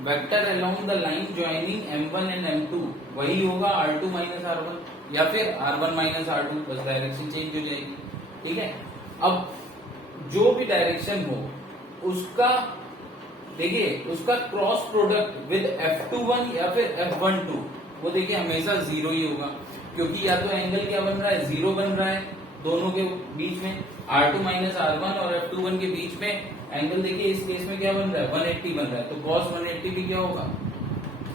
vector along the line joining M1 and M2 वही होगा R2 माइनस R1 या फिर R1 माइनस R2, बस डायरेक्शन चेंज हो जाएगी। ठीक है, अब जो भी डायरेक्शन हो उसका देखिए, उसका क्रॉस प्रोडक्ट विद F21 या फिर F12 वो देखिए हमेशा जीरो ही होगा, क्योंकि या तो एंगल क्या बन रहा है, जीरो बन रहा है दोनों के बीच में, R2 माइनस R1 और F21 के बीच में एंगल देखिए इस केस में क्या बन रहा है, 180 बन रहा है, तो cos 180 भी क्या होगा,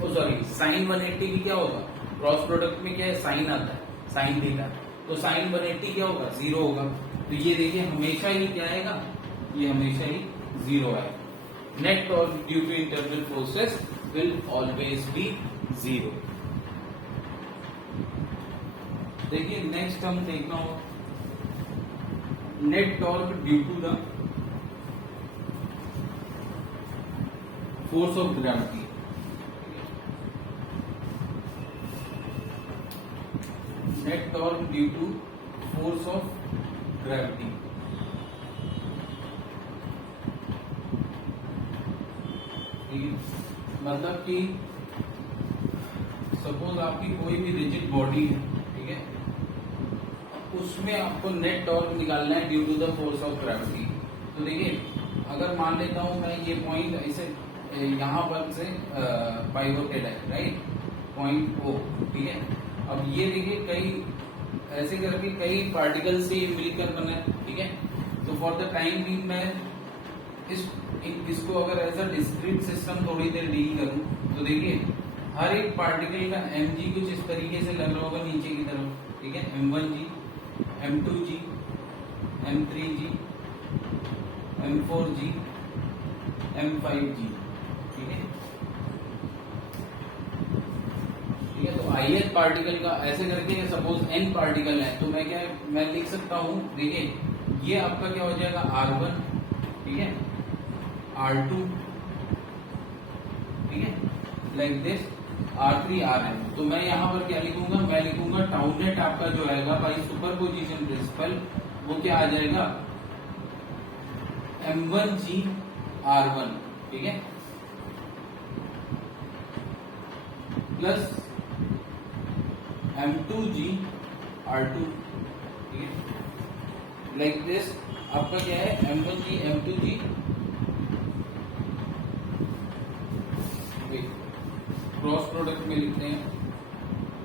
ओ सॉरी sin 180 भी क्या होगा, क्रॉस प्रोडक्ट में क्या है साइन आता है, साइन थीटा, तो sin 180 क्या होगा, जीरो होगा। तो ये देखिए हमेशा ही क्या आएगा, ये हमेशा ही जीरो आएगा। Net torque due to internal forces will always be zero. देखिए नेक्स्ट हम देखना होगा net torque due to the force of gravity. Net torque due to force of gravity. मतलब कि सपोज आपकी कोई भी रिजिड बॉडी है, ठीक है, उसमें आपको नेट टॉर्क निकालना है due to the force of gravity. तो देखिए अगर मान लेता हूं मैं ये पॉइंट ऐसे यहां पर से पाइवोटेड है, राइट, पॉइंट O, ठीक है। अब ये देखिए कई ऐसे करके कई पार्टिकल से मिलकर बना है, ठीक है। तो फॉर द टाइम भी मैं इसको अगर ऐसा डिस्क्रीट सिस्टम थोड़ी देर डील करूं तो देखिए हर एक पार्टिकल का mg कुछ इस तरीके से लग रहा होगा नीचे की तरफ, ठीक है, m1g, m2g, m3g, m4g, m5g, ठीक है। ठीक है, तो ith पार्टिकल का ऐसे करके सपोज n पार्टिकल है तो मैं लिख सकता हूं, देखिए ये आपका क्या हो जाएगा R1, ठीक है, R2, ठीक है, लाइक दिस R3 Rn। तो मैं यहां पर क्या लिखूंगा, मैं लिखूंगा टाउ नेट आपका जो आएगा बाई सुपरपोजिशन प्रिंसिपल, वो क्या आ जाएगा M1G R1, ठीक है, प्लस M2G R2, ठीक है, लाइक दिस आपका क्या है M1G M2G, क्रॉस प्रोडक्ट में लिखते हैं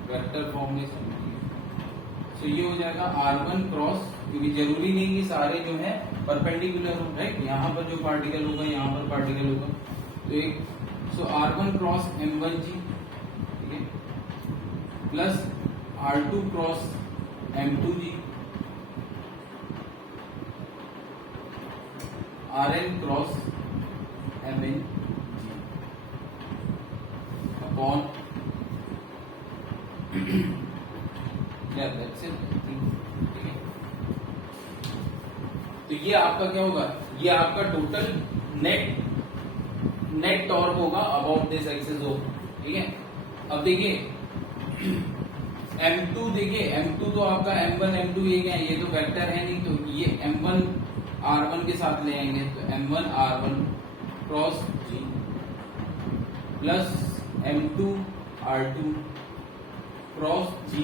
वेक्टर फॉर्मेशन। तो ये हो जाएगा R1 क्रॉस, क्योंकि जरूरी नहीं कि सारे जो है परपेंडिकुलर हो, राइट, यहाँ पर जो पार्टिकल होगा यहाँ पर पार्टिकल होगा, तो एक R1 क्रॉस M1G, ठीक है, plus R2 cross M2G, Rn cross Mn upon that's it, ठीक है। तो ये आपका क्या होगा, ये आपका टोटल नेट टॉर्क होगा अबाउट दिस एक्सिस ऑफ, ठीक है। अब देखिए M2, देखिए M2 तो आपका M1 M2 ये क्या है, ये तो वेक्टर है नहीं, तो ये M1 R1 के साथ ले आएंगे, तो M1 R1 cross G plus M2 R2 cross G,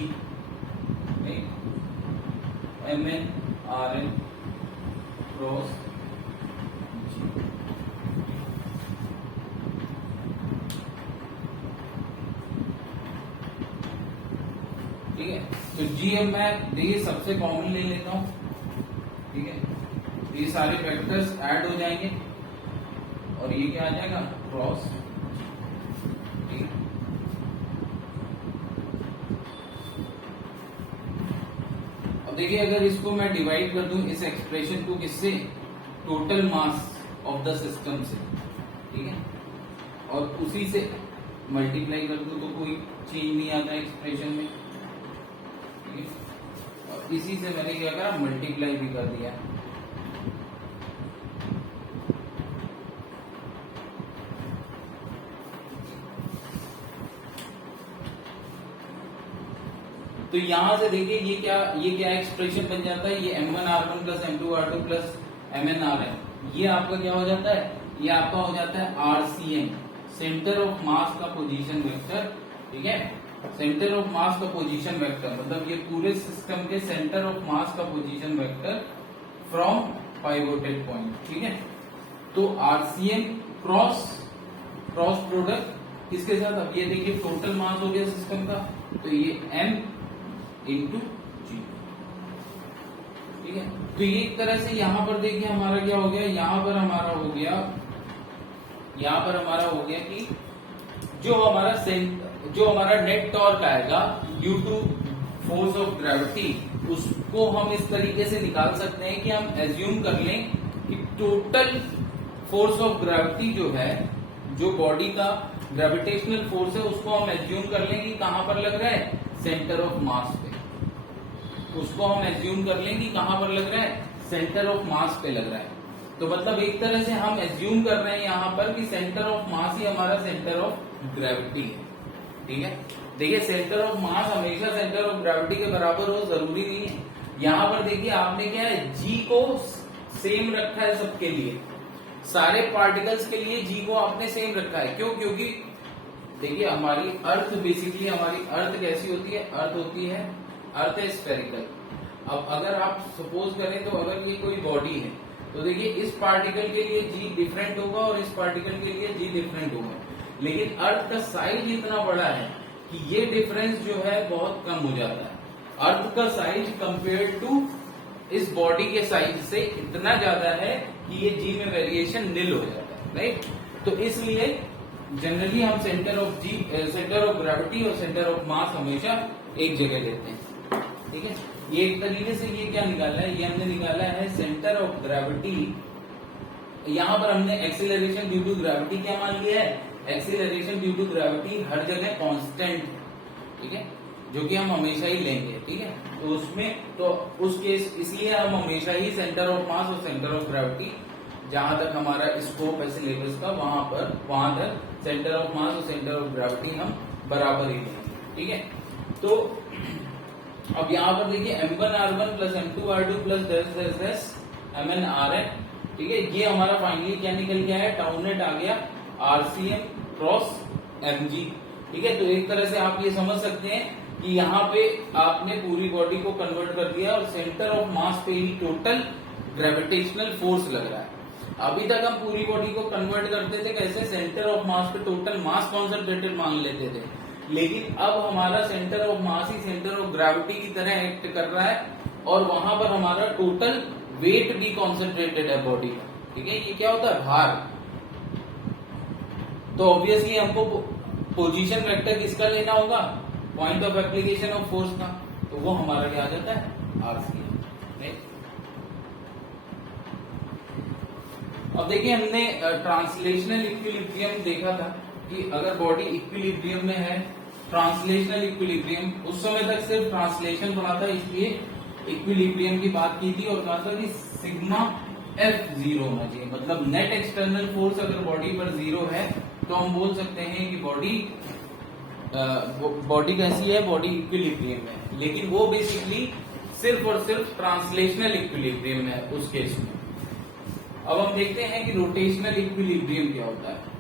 MnRn cross G। ठीक है, तो G अब मैं देखिए सबसे कॉमन ले लेता हूं। ठीक है, ये सारे वेक्टर्स ऐड हो जाएंगे और ये क्या आ जाएगा, क्रॉस। ठीक है, अब देखिए अगर इसको मैं डिवाइड कर दूं इस एक्सप्रेशन को किससे, total mass of the system से। ठीक है, और उसी से मल्टीप्लाई कर दूं तो कोई चेंज नहीं आता एक्सप्रेशन में। ठीक है, और इसी से मैंने क्या करा, मल्टीप्लाई भी कर दिया। तो यहां से देखिए ये क्या एक्सप्रेशन बन जाता है, ये M1R1 plus M2R2 plus MnRn, ये आपका क्या हो जाता है, ये आपका हो जाता है RCM, सेंटर ऑफ मास का पोजीशन वेक्टर। ठीक है, सेंटर ऑफ मास का पोजीशन वेक्टर मतलब ये पूरे सिस्टम के सेंटर ऑफ मास का position vector from pivoted point. ठीक है, तो RCM क्रॉस प्रोडक्ट किसके साथ, अब ये देखिए टोटल मास हो गया सिस्टम का, तो ये M इंटू G। ठीक है, तो ये एक तरह से यहां पर देखिए हमारा क्या हो गया, यहां पर हमारा हो गया कि जो हमारा नेट टॉर्क आएगा due to force of gravity, उसको हम इस तरीके से निकाल सकते हैं कि हम एज्यूम कर लें कि टोटल फोर्स ऑफ ग्रेविटी जो है, जो बॉडी का ग्रेविटेशनल फोर्स है, उसको हम एज्यूम कर लें कि कहां पर लग रहा है, सेंटर ऑफ मास पे। उसको हम एज्यूम कर लें कि कहां पर लग रहा है, सेंटर ऑफ मास पे लग रहा है। तो मतलब एक तरह से हम एज्यूम कर रहे हैं यहां पर कि सेंटर ऑफ मास ही हमारा सेंटर ऑफ ग्रेविटी है। ठीक है, देखिए सेंटर ऑफ मास हमेशा सेंटर ऑफ ग्रेविटी के बराबर हो जरूरी नहीं है। यहां पर देखिए आपने क्या है, जी को सेम रखा है सबके लिए, सारे पार्टिकल्स के लिए जी को आपने सेम रखा है। क्यों, क्योंकि देखिए हमारी अर्थ बेसिकली, हमारी अर्थ कैसी होती है, अर्थ है स्फेरिकल। अब अगर आप सपोज करें तो अगर ये कोई बॉडी है तो देखिए इस पार्टिकल के लिए जी डिफरेंट होगा और इस पार्टिकल के लिए जी डिफरेंट होगा, लेकिन अर्थ का साइज इतना बड़ा है कि ये डिफरेंस जो है बहुत कम हो जाता है। अर्थ का साइज कंपेयर टू इस बॉडी के साइज से इतना ज्यादा है कि ये जी में वेरिएशन निल हो जाता है, राइट। तो इसलिए जनरली हम सेंटर ऑफ ग्रेविटी और सेंटर ऑफ मास हमेशा एक जगह लेते हैं। ठीक है, ये एक तरीके से ये क्या निकाला है, ये हमने निकाला है सेंटर ऑफ ग्रेविटी। यहां पर हमने एक्सीलरेशन ड्यू टू ग्रेविटी क्या मान लिया है, एक्सीलरेशन ड्यू टू ग्रेविटी हर जगह कांस्टेंट। ठीक है, जो कि हम हमेशा ही लेंगे। ठीक है, तो उसमें तो उस केस इसलिए हम हमेशा ही सेंटर ऑफ मास और सेंटर ऑफ ग्रेविटी, जहां तक हमारा स्कोप है सिलेबस का, वहां तक सेंटर ऑफ मास और सेंटर ऑफ ग्रेविटी हम बराबर ही लेंगे। ठीक है, तो अब यहां पर देखिए M1R1 plus M2R2 plus MnRn। ठीक है, ये हमारा फाइनली क्या निकल गया है, टाउनेट आ गया RCM क्रॉस Mg। ठीक है, तो एक तरह से आप ये समझ सकते हैं कि यहाँ पे आपने पूरी बॉडी को कन्वर्ट कर दिया और सेंटर ऑफ मास पे ही टोटल ग्रेविटेशनल फोर्स लग रहा है। अभी तक हम पूरी बॉडी को कन्वर्ट करते थे कैसे, सेंटर ऑफ मास पे टोटल मास कॉन्सेंट्रेटेड मान लेते थे, लेकिन अब हमारा centre of mass he centre of gravity की तरह एक्ट कर रहा है और वहां पर हमारा टोटल वेट भी कॉन्सेंट्रेटेड है बॉडी का। ठीक है, ये क्या होता है, भार। तो ऑब्वियसली हमको पोजीशन वेक्टर किसका लेना होगा, point of application of force का, तो वो हमारा क्या आ जाता है, RCM। अब देखिए हमने ट्रांसलेशनल इक्विलिब्रियम देखा था कि अगर बॉडी इक्विलिब्रियम में है, ट्रांसलेशनल इक्विलिब्रियम, उस समय तक सिर्फ ट्रांसलेशन पढ़ा था, इसलिए इक्विलिब्रियम की बात की थी और कहा था कि सिग्मा F 0 होना चाहिए। मतलब नेट एक्सटर्नल फोर्स अगर बॉडी पर 0 है तो हम बोल सकते हैं कि बॉडी कैसी है, बॉडी इक्विलिब्रियम है। लेकिन वो बेसिकली सिर्फ और सिर्फ ट्रांसलेशनल इक्विलिब्रियम है उस केस में। अब हम देखते हैं कि रोटेशनल इक्विलिब्रियम क्या होता है।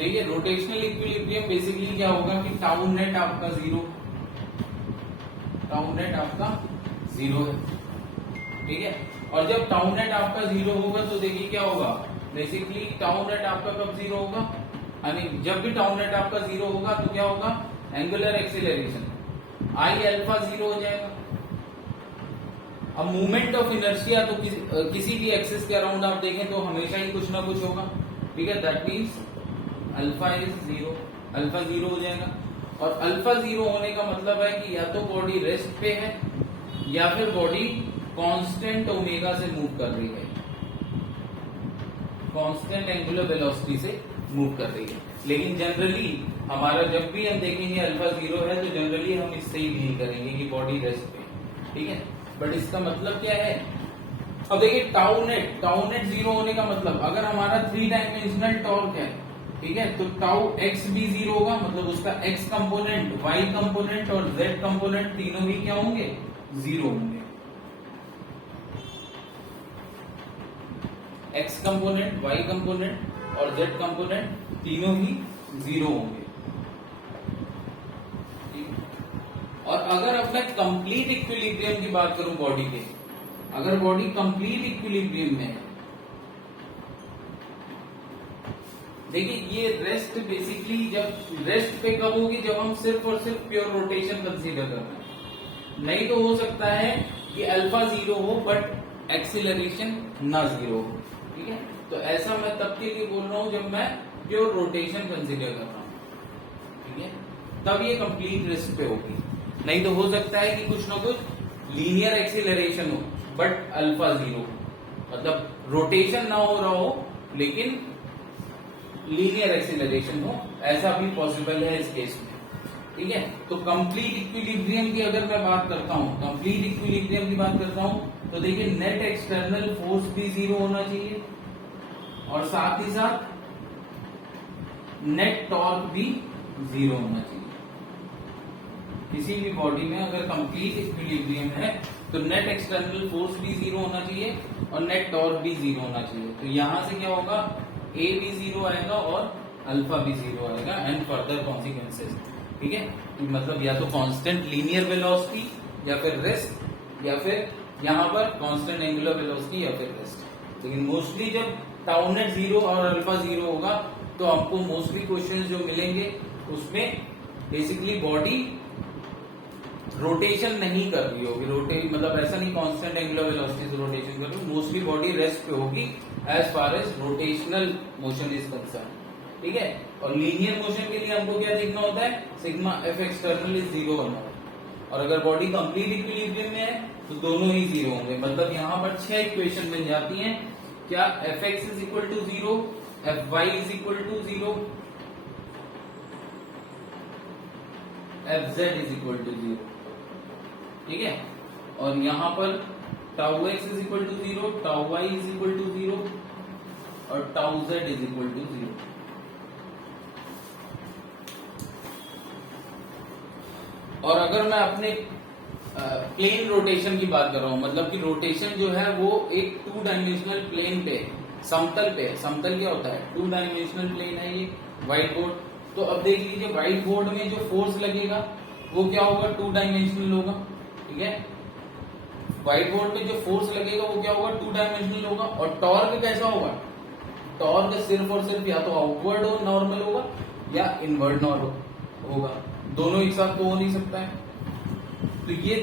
देखिए रोटेशनल इक्विलिब्रियम बेसिकली क्या होगा कि टाउ नेट आपका जीरो है, ठीक है। और जब टाउ नेट आपका जीरो होगा तो देखिए क्या होगा, बेसिकली टाउ नेट आपका कब जीरो होगा, यानी जब भी टाउ नेट आपका जीरो होगा तो क्या होगा, एंगुलर एक्सीलरेशन आई अल्फा जीरो हो जाएगा। अब मूवमेंट ऑफ इनर्शिया तो किसी भी एक्सिस के अराउंड आप देखें तो हमेशा ही कुछ ना कुछ होगा, ठीक है। That means alpha is zero, alpha zero हो जाएगा। और अल्फा जीरो होने का मतलब है कि या तो बॉडी रेस्ट पे है या फिर बॉडी कांस्टेंट ओमेगा से मूव कर रही है, कांस्टेंट एंगुलर वेलोसिटी से मूव कर रही है। लेकिन जनरली हमारा जब भी हम देखेंगे अल्फा जीरो है तो जनरली हम इससे ही डील करेंगे कि बॉडी रेस्ट पे, ठीक है। बट इसका मतलब क्या है, अब देखिए टाउ नेट जीरो होने का मतलब अगर हमारा 3 डायमेंशनल टॉर्क है, ठीक है, तो टाउ एक्स भी जीरो होगा, मतलब उसका एक्स कंपोनेंट, वाई कंपोनेंट और जेड कंपोनेंट तीनों ही क्या होंगे, जीरो होंगे। एक्स कंपोनेंट, वाई कंपोनेंट और जेड कंपोनेंट तीनों ही जीरो होंगे। और अगर अब मैं कंप्लीट इक्विलिब्रियम की बात करूं बॉडी के, अगर बॉडी कंप्लीट इक्विलिब्रियम में है, देखिए ये रेस्ट बेसिकली जब रेस्ट पे कब होगी, जब हम सिर्फ और सिर्फ प्योर रोटेशन कंसीडर कर रहे हैं। नहीं तो हो सकता है कि अल्फा जीरो हो बट एक्सीलरेशन ना जीरो हो, ठीक है। तो ऐसा मैं तब के लिए बोल रहा हूं जब मैं प्योर रोटेशन कंसीडर कर रहा हूं, ठीक है, तब ये कंप्लीट रेस्ट पे होगी। नहीं तो हो सकता है कि कुछ ना कुछ लीनियर एक्सीलरेशन हो बट अल्फा जीरो, मतलब रोटेशन ना हो रहा हो लेकिन लीनियर एक्सीलरेशन हो, ऐसा भी पॉसिबल है इस केस में, ठीक है। तो कंप्लीट इक्विलिब्रियम की अगर मैं बात करता हूं, कंप्लीट इक्विलिब्रियम की बात करता हूं तो देखिए नेट एक्सटर्नल फोर्स भी जीरो होना चाहिए और साथ ही साथ नेट टॉर्क भी जीरो होना चाहिए। किसी भी बॉडी में अगर कंप्लीट इक्विलिब्रियम है तो नेट एक्सटर्नल फोर्स भी जीरो होना चाहिए और नेट टॉर्क भी जीरो होना चाहिए। तो यहां से क्या होगा, ए भी जीरो आएगा और अल्फा भी जीरो आएगा एंड फर्दर कॉन्सिक्वेंसेस, ठीक है। मतलब या तो कांस्टेंट लीनियर वेलोसिटी या फिर रेस्ट, या फिर यहां पर कांस्टेंट एंगुलर वेलोसिटी या फिर रेस्ट। लेकिन मोस्टली जब टाउ नेट जीरो और अल्फा जीरो होगा तो आपको मोस्टली क्वेश्चंस जो मिलेंगे उसमें बेसिकली बॉडी रोटेशन नहीं कर रही होगी, मतलब ऐसा नहीं कांस्टेंट एंगुलर वेलोसिटी से रोटेशन कर रही, मोस्टली बॉडी रेस्ट पे होगी as far as rotational motion is concern, ठीक है। और लीनियर मोशन के लिए हमको क्या देखना होता है, sigma F external is zero होना है। और अगर बॉडी कंप्लीट इक्विलिब्रियम में है तो दोनों ही जीरो होंगे, मतलब यहाँ पर 6 इक्वेशन बन जाती हैं। क्या F X is equal to zero, F Y is equal to zero, F Z is equal to zero, ठीक है। और यहां पर tau X is equal to zero, tau Y is equal to zero और tau Z is equal to zero. और अगर मैं अपने प्लेन रोटेशन की बात कर रहा हूं, मतलब कि रोटेशन जो है वो एक 2 डायमेंशनल प्लेन पे, समतल पे, समतल क्या होता है, 2 डायमेंशनल प्लेन है ये व्हाइट बोर्ड। तो अब देख लीजिए व्हाइट बोर्ड में जो फोर्स लगेगा वो क्या होगा, 2 डायमेंशनल होगा, ठीक है। व्हाइट बोर्ड पे जो फोर्स लगेगा वो क्या होगा, 2 डायमेंशनल होगा। और टॉर्क कैसा होगा, टॉर्क सिर्फ और सिर्फ या तो आउटवर्ड नॉर्मल होगा या इनवर्ड नॉर्मल होगा, दोनों एक साथ तो हो नहीं सकता है। तो ये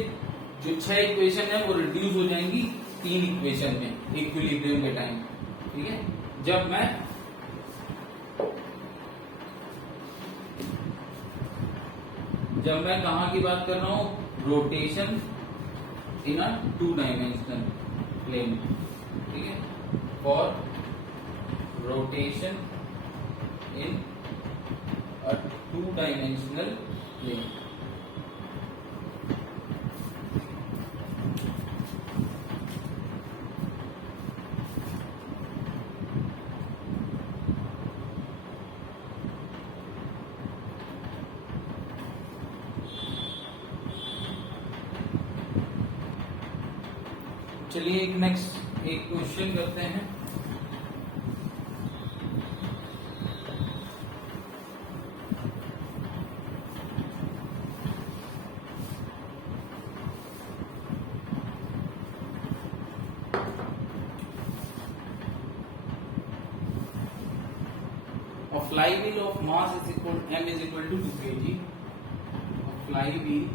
जो 6 इक्वेशन है वो रिड्यूस हो जाएंगी 3 इक्वेशन में इक्विलिब्रियम के टाइम, ठीक है। जब मैं कहां की बात कर रहा हूं, rotation in a 2 dimensional plane, ठीक है, for rotation in a 2 dimensional plane. चलिए एक क्वेश्चन करते हैं। A flywheel of mass is equal m is equal to 2 kg. A flywheel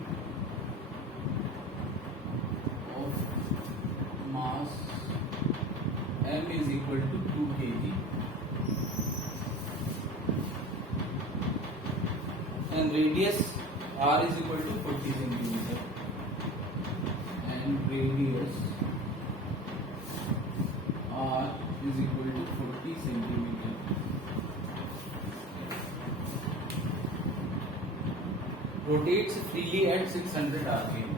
of mass m is equal to 2 kg and radius r is equal to 40 centimeter and radius r is equal to 40 centimeter. Rotates freely at 600 rpm.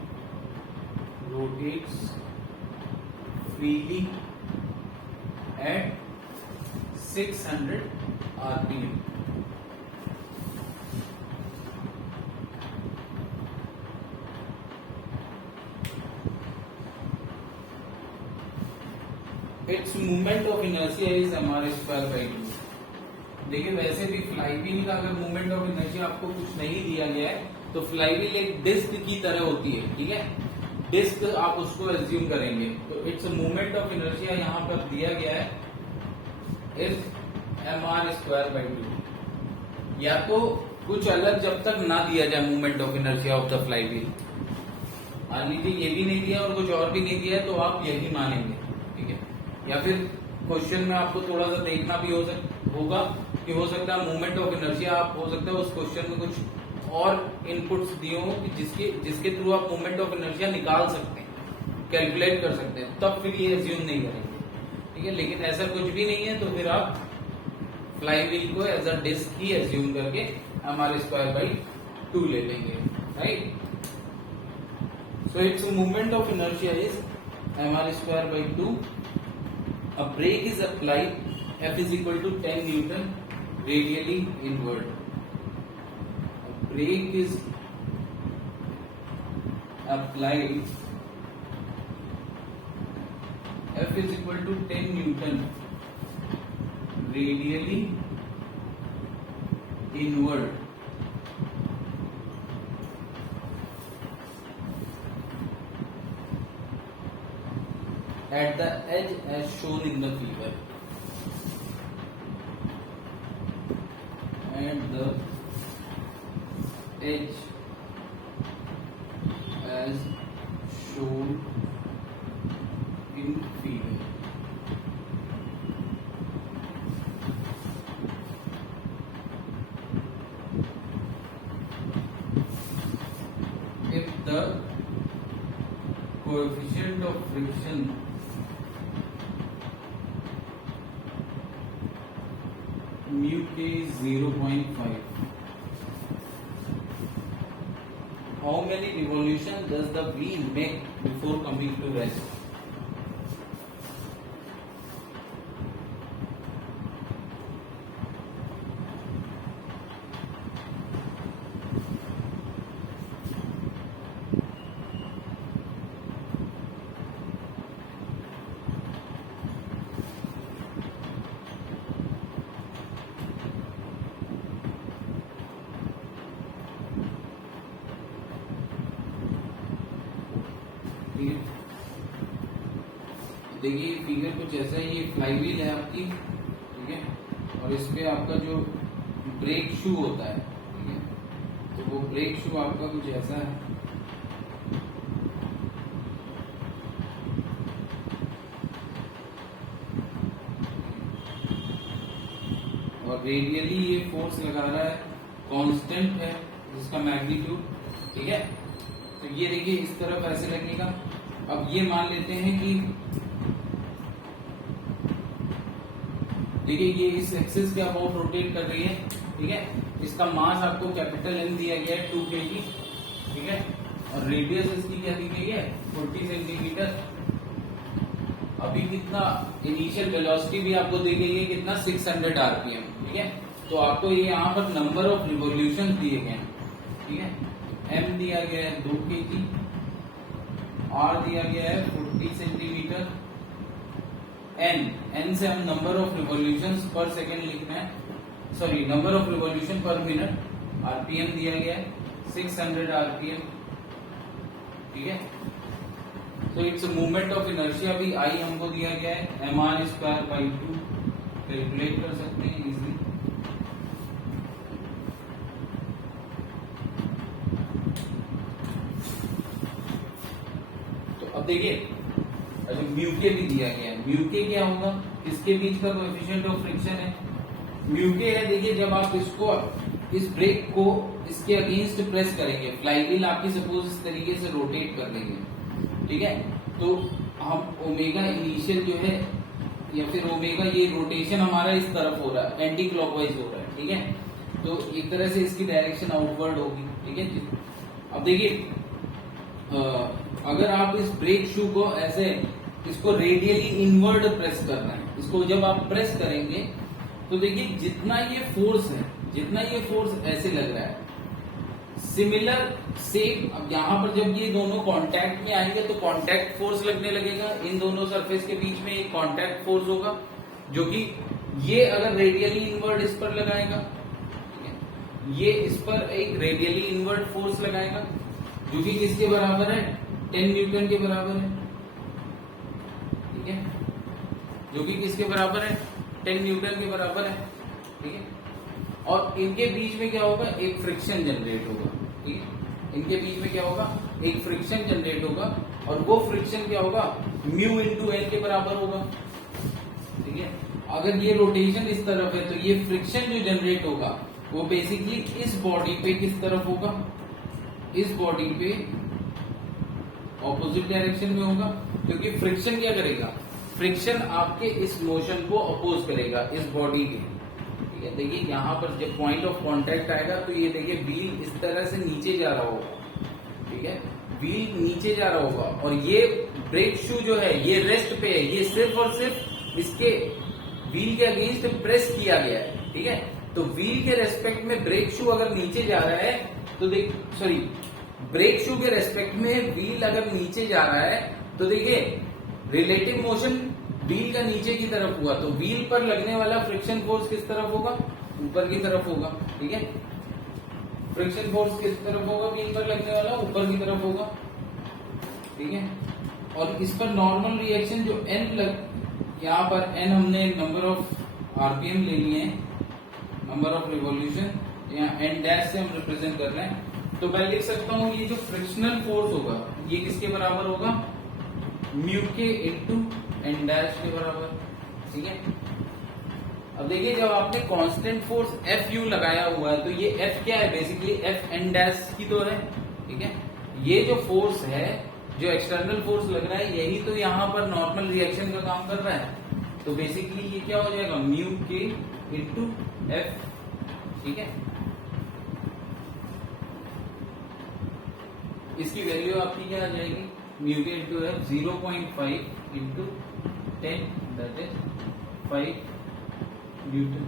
Rotates freely at 600 rpm. Its moment of inertia is mr square by 2. देखिए वैसे भी flywheel का अगर moment of inertia आपको कुछ नहीं दिया गया है तो फ्लाईव्हील एक डिस्क की तरह होती है, ठीक है, डिस्क आप उसको एज्यूम करेंगे। तो इट्स मोमेंट ऑफ इनर्शिया यहाँ पर दिया गया है इज mr स्क्वायर बाई 2। या तो कुछ अलग जब तक ना दिया जाए moment of inertia of the flywheel, मान लीजिए ये भी नहीं दिया और कुछ और भी नहीं दिया है तो आप यही मानेंगे, ठीक है। या फिर क्वेश्चन में आपको थोड़ा सा देखना भी होगा कि हो सकता है मोमेंट ऑफ इनर्शिया आप हो सकता है उस क्वेश्चन में कुछ और इनपुट्स दिए हो कि जिसके थ्रू आप मोमेंट ऑफ इनर्शिया निकाल सकते हैं, कैलकुलेट कर सकते हैं, तब फिर ये एज्यूम नहीं करेंगे, ठीक है। लेकिन ऐसा कुछ भी नहीं है तो फिर आप फ्लाईव्हील को एज अ डिस्क ही एज्यूम करके mr स्क्वायर बाई 2 ले लेंगे, right. So it's moment of inertia is mr square by 2। A brake is applied, F is equal to 10 Newton radially inward. A brake is applied, F is equal to 10 Newton radially inward. At the edge as shown in the figure. At the edge as shown in figure. If the coefficient of friction mu k is 0.5. How many revolutions does the wheel make before coming to rest? देखिए figure कुछ ऐसा है, ये flywheel है आपकी, ठीक है, और इस पे आपका जो ब्रेक शू होता है, ठीक है, तो वो ब्रेक शू आपका कुछ ऐसा है। और रेडियली ये फोर्स लगा रहा है, कांस्टेंट है जिसका मैग्नीट्यूड, ठीक है। तो ये देखिए इस तरफ ऐसे लगेगा। अब ये मान लेते हैं कि देखिए ये इस एक्सिस के अबाउट रोटेट कर रही है, ठीक है। इसका मास आपको कैपिटल एन दिया गया है 2 kg, ठीक है, और रेडियस इसकी क्या दी गई है 40 सेंटीमीटर। अभी कितना इनिशियल वेलोसिटी भी आपको दी गई है कितना 600 आरपीएम, ठीक है। तो आपको ये यहाँ पर नंबर ऑफ रिवोल्यूशन दिए गए हैं, ठीक है। एम दिया गया है 2 kg, आर दिया गया है 40 सेंटीमीटर, एन से हम number of revolution per second लिखना है, sorry number of revolution per minute, RPM दिया गया है 600 आरपीएम, ठीक है। तो इट्स मूवमेंट ऑफ इनर्शिया भी आई हमको दिया गया है mr²/2 कैलकुलेट कर सकते हैं इजीली। तो अब देखिए अच्छा म्यू के भी दिया गया है, म्यू के क्या होगा, इसके बीच का कोएफिशिएंट ऑफ फ्रिक्शन है म्यू के है। देखिए जब आप इसको इस ब्रेक को इसके अगेंस्ट प्रेस करेंगे, फ्लाईव्हील आपकी सपोज इस तरीके से रोटेट कर देंगे, ठीक है, तो हम ओमेगा इनिशियल जो है या फिर ओमेगा ये रोटेशन हमारा इस तरफ हो रहा है, एंटी क्लॉकवाइज हो रहा है, ठीक है, तो एक तरह से इसकी डायरेक्शन आउटवर्ड होगी, ठीक है। अब देखिए अगर आप इस ब्रेक शू को ऐसे इसको रेडियली इनवर्ड प्रेस करना है, इसको जब आप प्रेस करेंगे तो देखिए जितना ये फोर्स है, जितना ये फोर्स ऐसे लग रहा है, सिमिलर सेम अब यहाँ पर जब ये दोनों कांटेक्ट में आएंगे तो कांटेक्ट फोर्स लगने लगेगा, इन दोनों सरफेस के बीच में एक कांटेक्ट फोर्स होगा जो कि ये अगर रेडियली इनवर्ड इस पर लगाएगा, ठीक है, ये इस पर एक रेडियली इनवर्ड फोर्स लगाएगा जो कि किसके बराबर है, 10 न्यूटन के बराबर है, ठीक है, जो कि किसके बराबर है, 10 न्यूटन के बराबर है, ठीक है। और इनके बीच में क्या होगा, एक फ्रिक्शन जनरेट होगा, ठीक है, इनके बीच में क्या होगा, एक फ्रिक्शन जनरेट होगा और वो फ्रिक्शन क्या होगा, म्यू इंटू एल के बराबर होगा, ठीक है। अगर ये रोटेशन इस तरफ है तो ये फ्रिक्शन जो जनरेट होगा वो बेसिकली इस बॉडी पे किस तरफ होगा, इस बॉडी पे ऑपोजिट डायरेक्शन में होगा, क्योंकि फ्रिक्शन क्या करेगा, फ्रिक्शन आपके इस मोशन को अपोज करेगा इस बॉडी के, ठीक है। देखिए यहाँ पर जब पॉइंट ऑफ कांटेक्ट आएगा तो ये देखिए व्हील इस तरह से नीचे जा रहा होगा, ठीक है, व्हील नीचे जा रहा होगा और ये ब्रेक शू जो है ये रेस्ट पे है, ये सिर्फ और सिर्फ इसके व्हील के अगेंस्ट प्रेस किया गया है, ठीक है। तो व्हील के रेस्पेक्ट में ब्रेक शू अगर नीचे जा रहा है तो ब्रेक शू के रेस्पेक्ट में व्हील अगर नीचे जा रहा है तो देखिए रिलेटिव मोशन व्हील का नीचे की तरफ हुआ तो व्हील पर लगने वाला फ्रिक्शन फोर्स किस तरफ होगा, ऊपर की तरफ होगा, ठीक है, फ्रिक्शन फोर्स किस तरफ होगा, व्हील पर लगने वाला ऊपर की तरफ होगा, ठीक है। और इस पर नॉर्मल रिएक्शन जो यहाँ पर n हमने नंबर ऑफ आरपीएम ले लिए हैं, नंबर ऑफ रिवॉल्यूशन, यहाँ n डैश से हम रिप्रेजेंट कर रहे हैं, तो मैं लिख सकता हूँ ये जो फ्रिक्शनल फोर्स होगा ये किसके बराबर होगा, म्यू के इंटू एन डैश के बराबर, ठीक है। अब देखिए जब आपने कांस्टेंट फोर्स एफ यू लगाया हुआ है तो ये एफ क्या है, बेसिकली एफ एन डैश की तो है, ठीक है। ये जो फोर्स है, जो एक्सटर्नल फोर्स लग रहा है, यही तो यहाँ पर नॉर्मल रिएक्शन का काम कर रहा है, तो बेसिकली ये क्या हो जाएगा, म्यू के इंटू एफ, ठीक है। इसकी वैल्यू आपकी क्या आ जाएगी, म्यू के into F 0.5 into 10 that is 5 Newton.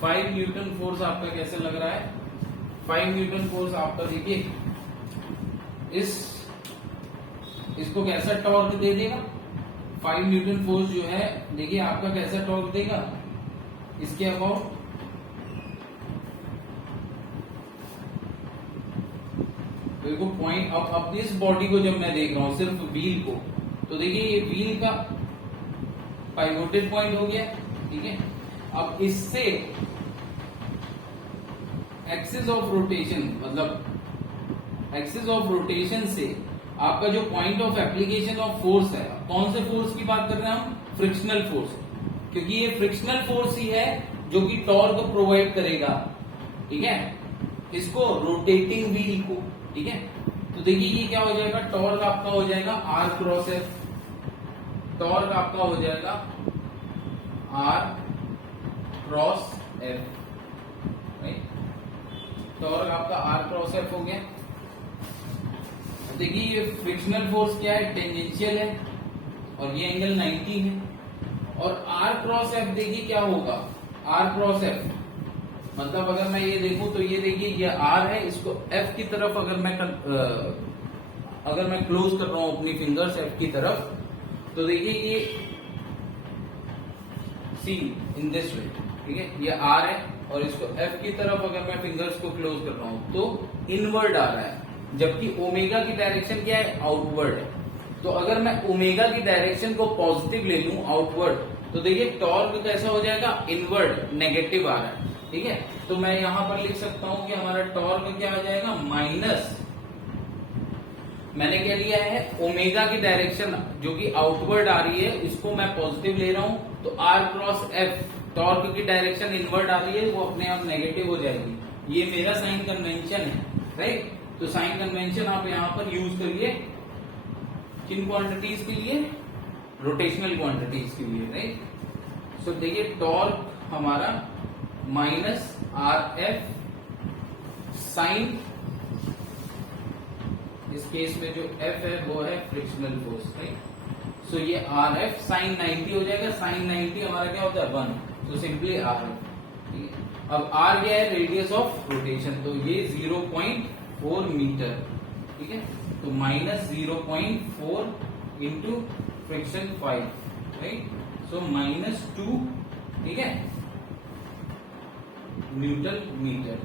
5 Newton force आपका कैसे लग रहा है, 5 न्यूटन फोर्स आपका देखिए इसको कैसा टॉर्क दे देगा, 5 न्यूटन फोर्स जो है देखिए आपका कैसा टॉर्क देगा, इसके अबाउट देखो पॉइंट। अब इस बॉडी को जब मैं देख रहा हूं सिर्फ व्हील को, तो देखिए ये व्हील का पाइवोटेड पॉइंट हो गया, ठीक है। अब इससे एक्सिस ऑफ रोटेशन, मतलब एक्सिस ऑफ रोटेशन से आपका जो point of application of force है, कौन से फोर्स की बात कर रहे हैं हम, फ्रिक्शनल फोर्स, क्योंकि ये फ्रिक्शनल फोर्स ही है जो कि टॉर्क प्रोवाइड करेगा, ठीक है, इसको रोटेटिंग व्हील को, ठीक है। तो देखिए ये क्या हो जाएगा, टॉर्क आपका हो जाएगा आर क्रॉस एफ, टॉर्क आपका हो जाएगा आर क्रॉस एफ, टॉर्क आपका आर क्रॉस एफ हो गया। देखिए ये फ्रिक्शनल फोर्स क्या है, टेंजेंशियल है और ये एंगल 90 है, और आर क्रॉस एफ देखिए क्या होगा, आर क्रॉस एफ मतलब अगर मैं ये देखूं तो ये देखिए ये आर है, इसको एफ की तरफ अगर मैं क्लोज कर रहा हूं अपनी फिंगर्स एफ की तरफ, तो देखिए ये सी इन दिस वे, ठीक है, ये आर है और इसको एफ की तरफ अगर मैं फिंगर्स को क्लोज कर रहा हूं तो इनवर्ड आ रहा है, जबकि ओमेगा की डायरेक्शन क्या है, आउटवर्ड है। तो अगर मैं ओमेगा की डायरेक्शन को पॉजिटिव ले लूं, आउटवर्ड, तो देखिए टॉर्क कैसा हो जाएगा, इनवर्ड, नेगेटिव आ रहा है, ठीक है। तो मैं यहां पर लिख सकता हूं कि हमारा टॉर्क क्या आ जाएगा, माइनस, मैंने क्या लिया है, ओमेगा की डायरेक्शन जो कि आउटवर्ड आ रही है इसको मैं पॉजिटिव ले रहा हूं, तो आर क्रॉस एफ, टॉर्क की डायरेक्शन इनवर्ड आ रही है, वो अपने आप नेगेटिव हो जाएगी। ये मेरा साइन कन्वेंशन है, राइट। तो साइन कन्वेंशन आप यहां पर यूज करिए किन क्वांटिटीज के लिए, रोटेशनल क्वांटिटीज के लिए, राइट। सो देखिए टॉर्क हमारा माइनस आर एफ साइन, इस केस में जो एफ है वो है फ्रिक्शनल फोर्स, राइट। सो ये आर एफ साइन 90 हो जाएगा, साइन 90 हमारा क्या होता है 1, तो सिंपली आर एफ, ठीक है। अब आर क्या है, रेडियस ऑफ रोटेशन, तो ये 0.4 मीटर, ठीक है। तो माइनस 0.4 इंटू फ्रिक्शन 5, राइट। सो -2, ठीक है, न्यूटन मीटर।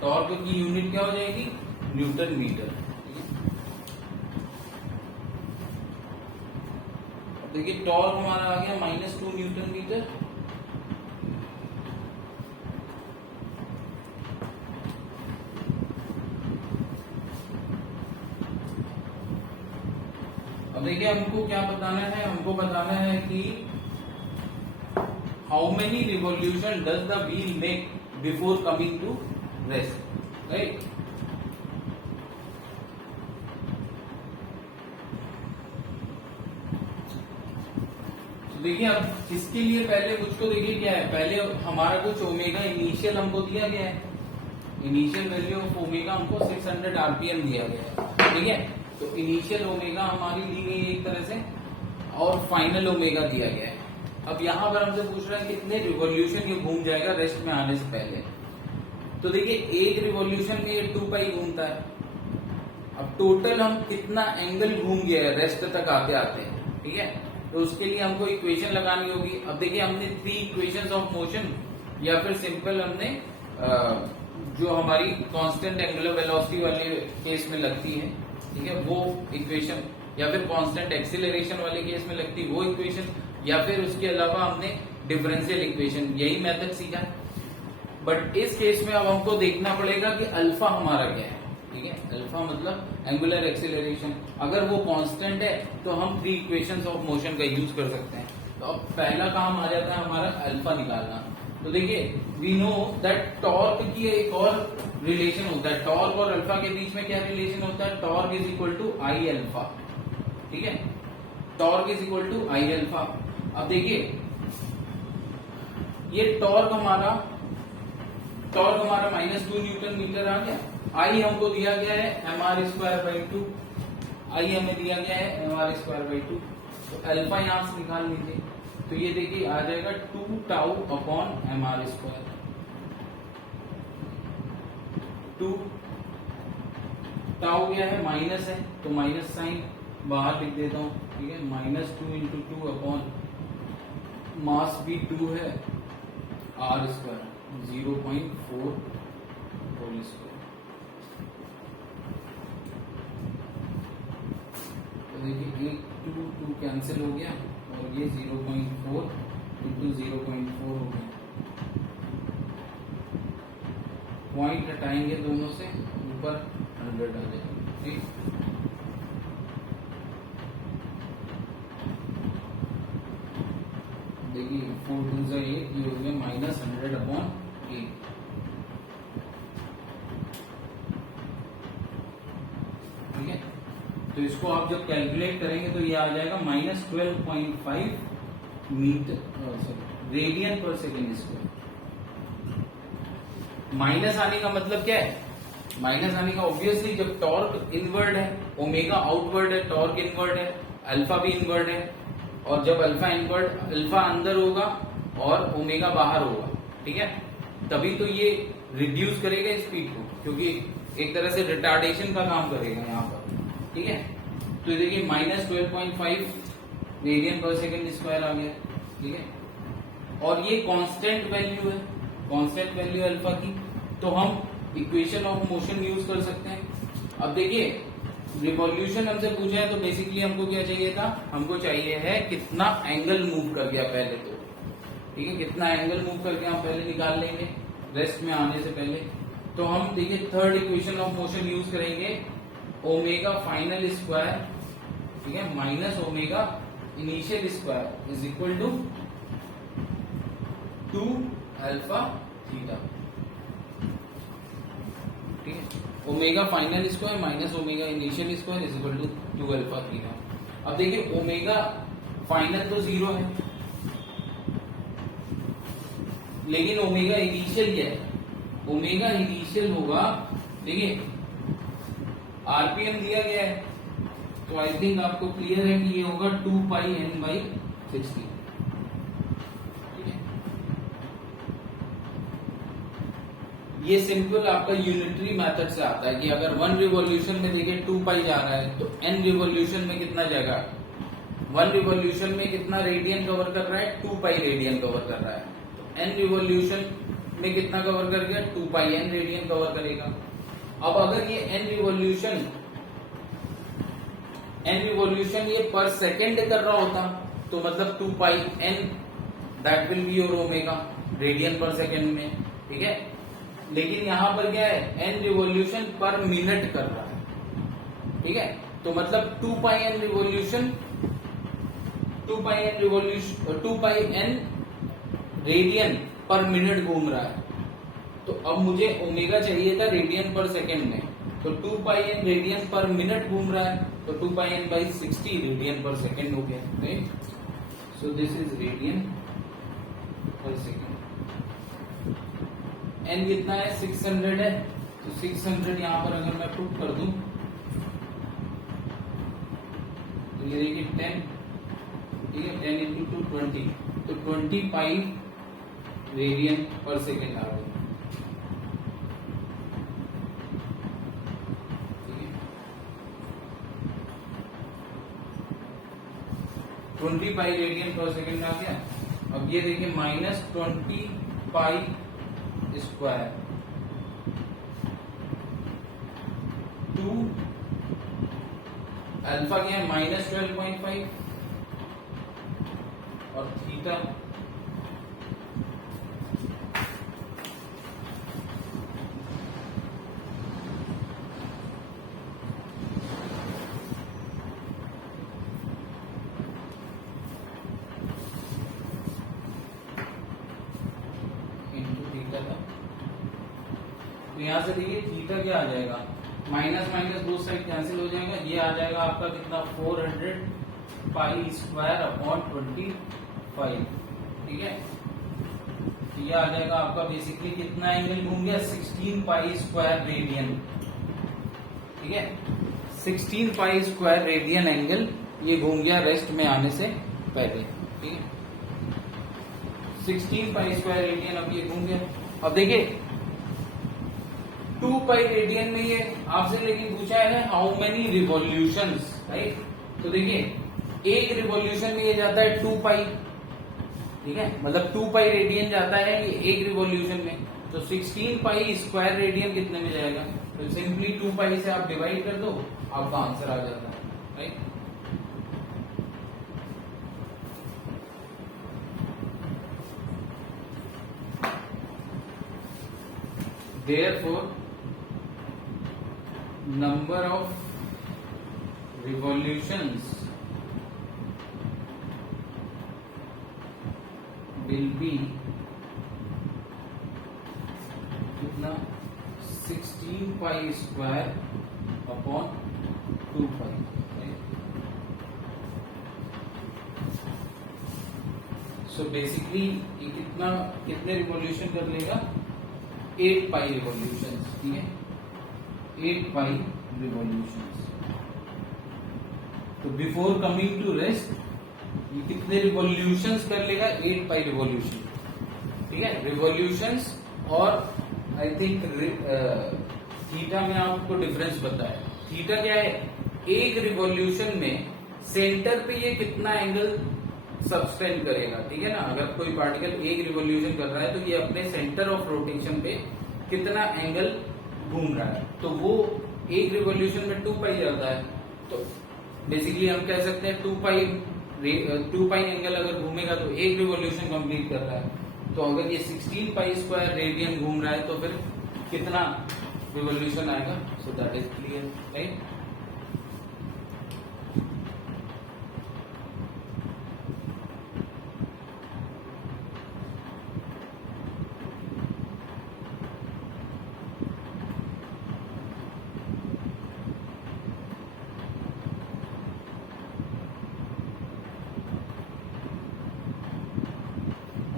टॉर्क की यूनिट क्या हो जाएगी, न्यूटन मीटर, ठीक है। देखिए टॉर्क हमारा आ गया -2 न्यूटन मीटर। अब देखिए हमको क्या बताना है, हमको बताना है कि how many revolution does the wheel make before coming to rest, right. देखिए अब इसके लिए पहले मुझको देखिए क्या है, पहले हमारा कुछ ओमेगा इनिशियल हमको दिया गया है, इनिशियल वैल्यू ऑफ ओमेगा हमको 600 आरपीएम दिया गया है, ठीक है। तो इनिशियल ओमेगा हमारी दी गई है एक तरह से, और फाइनल ओमेगा दिया गया है। अब यहां पर हमसे पूछ रहा है कितने रिवॉल्यूशन ये घूम जाएगा रेस्ट में आने से पहले। तो देखिए एक रिवॉल्यूशन में ये 2 पाई घूमता है। अब टोटल हम कितना एंगल घूम गया है रेस्ट तक आते आते, ठीक है। तो उसके लिए हमको इक्वेशन लगानी होगी। अब देखिए हमने 3 इक्वेशंस ऑफ मोशन, या फिर सिंपल हमने जो हमारी कांस्टेंट एंगुलर वेलोसिटी वाले केस में लगती है, ठीक है, वो इक्वेशन, या फिर कांस्टेंट एक्सीलरेशन वाले केस में लगती है वो इक्वेशन, या फिर उसके अलावा हमने डिफरेंशियल इक्वेशन, यही मेथड सीखा। बट इस केस में अब हमको देखना पड़ेगा कि अल्फा हमारा क्या है, ठीक है। अल्फा मतलब एंगुलर एक्सीलरेशन, अगर वो कांस्टेंट है तो हम 3 इक्वेशंस ऑफ मोशन का यूज कर सकते हैं। तो अब पहला काम आ जाता है हमारा अल्फा निकालना। तो देखिए वी नो दैट टॉर्क की एक और रिलेशन होता है, टॉर्क और अल्फा के बीच में क्या रिलेशन होता है, torque is equal to I alpha, ठीक है। Torque is equal to I alpha. अब देखिए ये टॉर्क हमारा -2 न्यूटन मीटर आ गया। आई हमको दिया गया है mr²/2, आई हमें दिया गया है mr²/2। तो अल्फा यहां से निकाल लीजिए, तो ये देखिए आ जाएगा 2 टाउ अपॉन mr²। 2 टाउ क्या है, माइनस है, तो माइनस साइन बाहर लिख देता हूं, ठीक है। -2 इंटू 2 अपॉन मास भी 2 है, r², 0.4 होल स्क्वायर। तो देखिए 2 कैंसिल हो गया, और ये 0.4 इंटू 0.4 हो गया। पॉइंट हटाएंगे दोनों से, ऊपर 100 आ जाएगा, ठीक। देखिए 4 2 से 8, ये हो गया -100 अपॉन 8, ठीक है। तो इसको आप जब कैलकुलेट करेंगे तो ये आ जाएगा -12.5 मीटर, रेडियन पर सेकेंड स्क्वायर। माइनस आने का मतलब क्या है, माइनस आने का ऑब्वियसली जब टॉर्क इनवर्ड है, ओमेगा आउटवर्ड है, टॉर्क इनवर्ड है, अल्फा भी इनवर्ड है, और जब अल्फा इनवर्ड, अल्फा अंदर होगा और ओमेगा बाहर होगा, ठीक है, तभी तो ये रिड्यूस करेगा स्पीड को, क्योंकि एक तरह से रिटार्डेशन का काम करेगा यहाँ पर, ठीक है। तो ये देखिए -12.5 रेडियन पर सेकेंड स्क्वायर आ गया, ठीक है। और ये कांस्टेंट वैल्यू है, कांस्टेंट वैल्यू अल्फा की, तो हम इक्वेशन ऑफ मोशन यूज कर सकते हैं। अब देखिए रिवॉल्यूशन हमसे पूछा है तो बेसिकली हमको क्या चाहिए था, हमको चाहिए है कितना एंगल मूव कर गया पहले, तो ठीक है कितना एंगल मूव करके हम पहले निकाल लेंगे रेस्ट में आने से पहले। तो हम देखिए third equation of motion use करेंगे, ओमेगा फाइनल स्क्वायर, ठीक है, minus omega initial square is equal to 2 alpha theta, ठीक है, omega final square minus omega initial square is equal to 2 alpha theta. अब देखिए ओमेगा फाइनल तो 0 है, लेकिन ओमेगा इनिशियल क्या है, ओमेगा इनिशियल होगा, देखिए आरपीएम दिया गया है, तो आई थिंक आपको क्लियर है कि ये होगा 2 पाई एन बाई 60, ठीक है। ये सिंपल आपका यूनिटरी मेथड से आता है कि अगर 1 रिवॉल्यूशन में देखिए 2 पाई जा रहा है तो n रिवॉल्यूशन में कितना जाएगा, 1 रिवॉल्यूशन में कितना रेडियन कवर कर रहा है, 2 पाई रेडियन कवर कर रहा है, तो n रिवॉल्यूशन में कितना कवर कर गया, 2 पाई n रेडियन कवर करेगा। अब अगर ये n रिवॉल्यूशन ये पर सेकेंड कर रहा होता तो मतलब 2 पाई n that will be your omega radian पर सेकेंड में, ठीक है। लेकिन यहां पर क्या है, n रिवॉल्यूशन पर मिनट कर रहा है, ठीक है, तो मतलब 2 पाई n रिवॉल्यूशन 2 पाई n रेडियन पर मिनट घूम रहा है। तो अब मुझे ओमेगा चाहिए था रेडियन पर सेकेंड में, तो 2 पाई n रेडियन पर मिनट घूम रहा है, तो 2 पाई n बाई 60 रेडियन पर सेकेंड हो गया, right. So this is radian पर सेकेंड। n कितना है, 600 है, तो 600 यहां पर अगर मैं पुट कर दूं तो ये देखिए 10, ठीक है, 10 इंटू 20, तो 20 पाई रेडियन पर सेकेंड आ गया, ठीक है, 20 पाई रेडियन पर सेकेंड आ गया। अब ये देखिए माइनस 20 पाई स्क्वायर 2 अल्फा क्या है, माइनस 12.5 और थीटा इंटू थीटा था। तो यहां से देखिए थीटा क्या आ जाएगा, माइनस माइनस दो साइड कैंसिल हो जाएगा, ये आ जाएगा आपका कितना 400 पाई स्क्वायर अपॉन 25, ठीक है। तो ये आ जाएगा आपका बेसिकली कितना एंगल घूम गया, 16 पाई स्क्वायर रेडियन, ठीक है, 16 पाई स्क्वायर रेडियन एंगल ये घूम गया रेस्ट में आने से पहले, ठीक है, 16 पाई स्क्वायर रेडियन अब ये घूम गया। अब देखिए 2 पाई रेडियन में ये आपसे लेकिन पूछा है हाउ मेनी रिवॉल्यूशंस, राइट। तो देखिए एक रिवॉल्यूशन में ये जाता है 2 पाई, ठीक है, मतलब 2 पाई रेडियन जाता है ये एक रिवॉल्यूशन में, तो 16 पाई स्क्वायर रेडियन कितने में जाएगा, तो सिंपली 2 पाई से आप डिवाइड कर दो, आपका आंसर आ जाता है, right. Therefore, number of revolutions will be कितना 16 पाई स्क्वायर अपॉन 2 पाई। सो बेसिकली ये कितने रिवॉल्यूशन कर लेगा, 8 पाई रिवॉल्यूशंस, ठीक है, 8 पाई रिवॉल्यूशंस। तो बिफोर कमिंग टू रेस्ट ये कितने रिवॉल्यूशंस कर लेगा, 8 पाई रिवॉल्यूशन, ठीक है, रिवॉल्यूशंस। और आई थिंक थीटा में आपको डिफरेंस पता है, थीटा क्या है, एक रिवॉल्यूशन में सेंटर पे ये कितना एंगल सबस्टेंड करेगा, ठीक है ना। अगर कोई पार्टिकल एक रिवॉल्यूशन कर रहा है तो ये अपने सेंटर ऑफ रोटेशन पे कितना एंगल घूम रहा है, तो वो एक रिवॉल्यूशन में 2 पाई जाता है, तो बेसिकली हम कह सकते हैं 2 पाई एंगल अगर घूमेगा तो एक रिवॉल्यूशन कंप्लीट कर रहा है। तो अगर ये 16 पाई स्क्वायर रेडियन घूम रहा है तो फिर कितना रिवॉल्यूशन आएगा? So that is clear, right.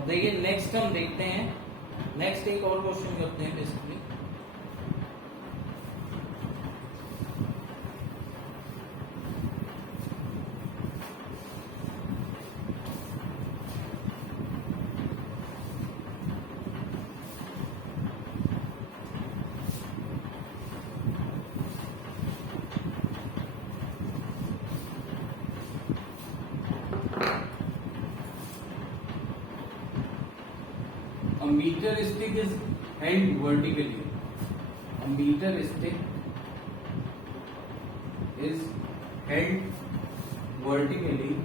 देखिए नेक्स्ट हम देखते हैं, नेक्स्ट एक और क्वेश्चन करते हैं basically. A meter stick is held vertically. A meter stick is held vertically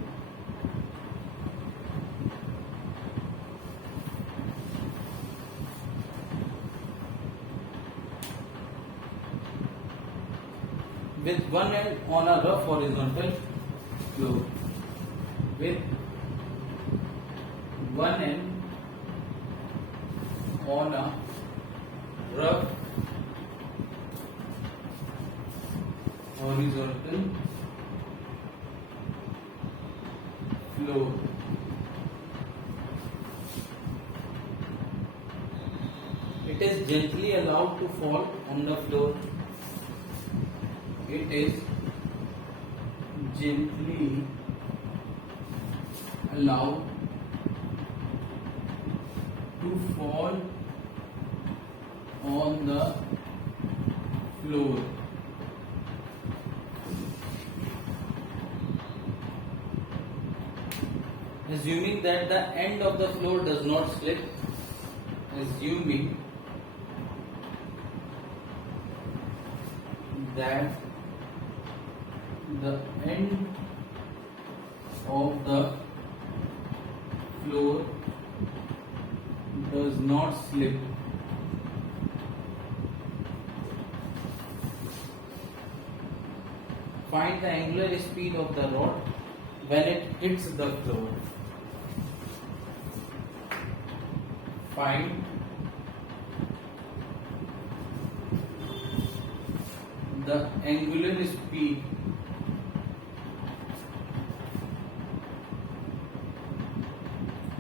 with one end on a rough horizontal floor. With one end on a rough horizontal floor. It is gently allowed to fall on the floor. It is gently allowed to fall on the floor. Assuming that the end of the floor does not slip, assuming that the end of the floor does not slip, find the angular speed of the rod when it hits the floor. Find the angular speed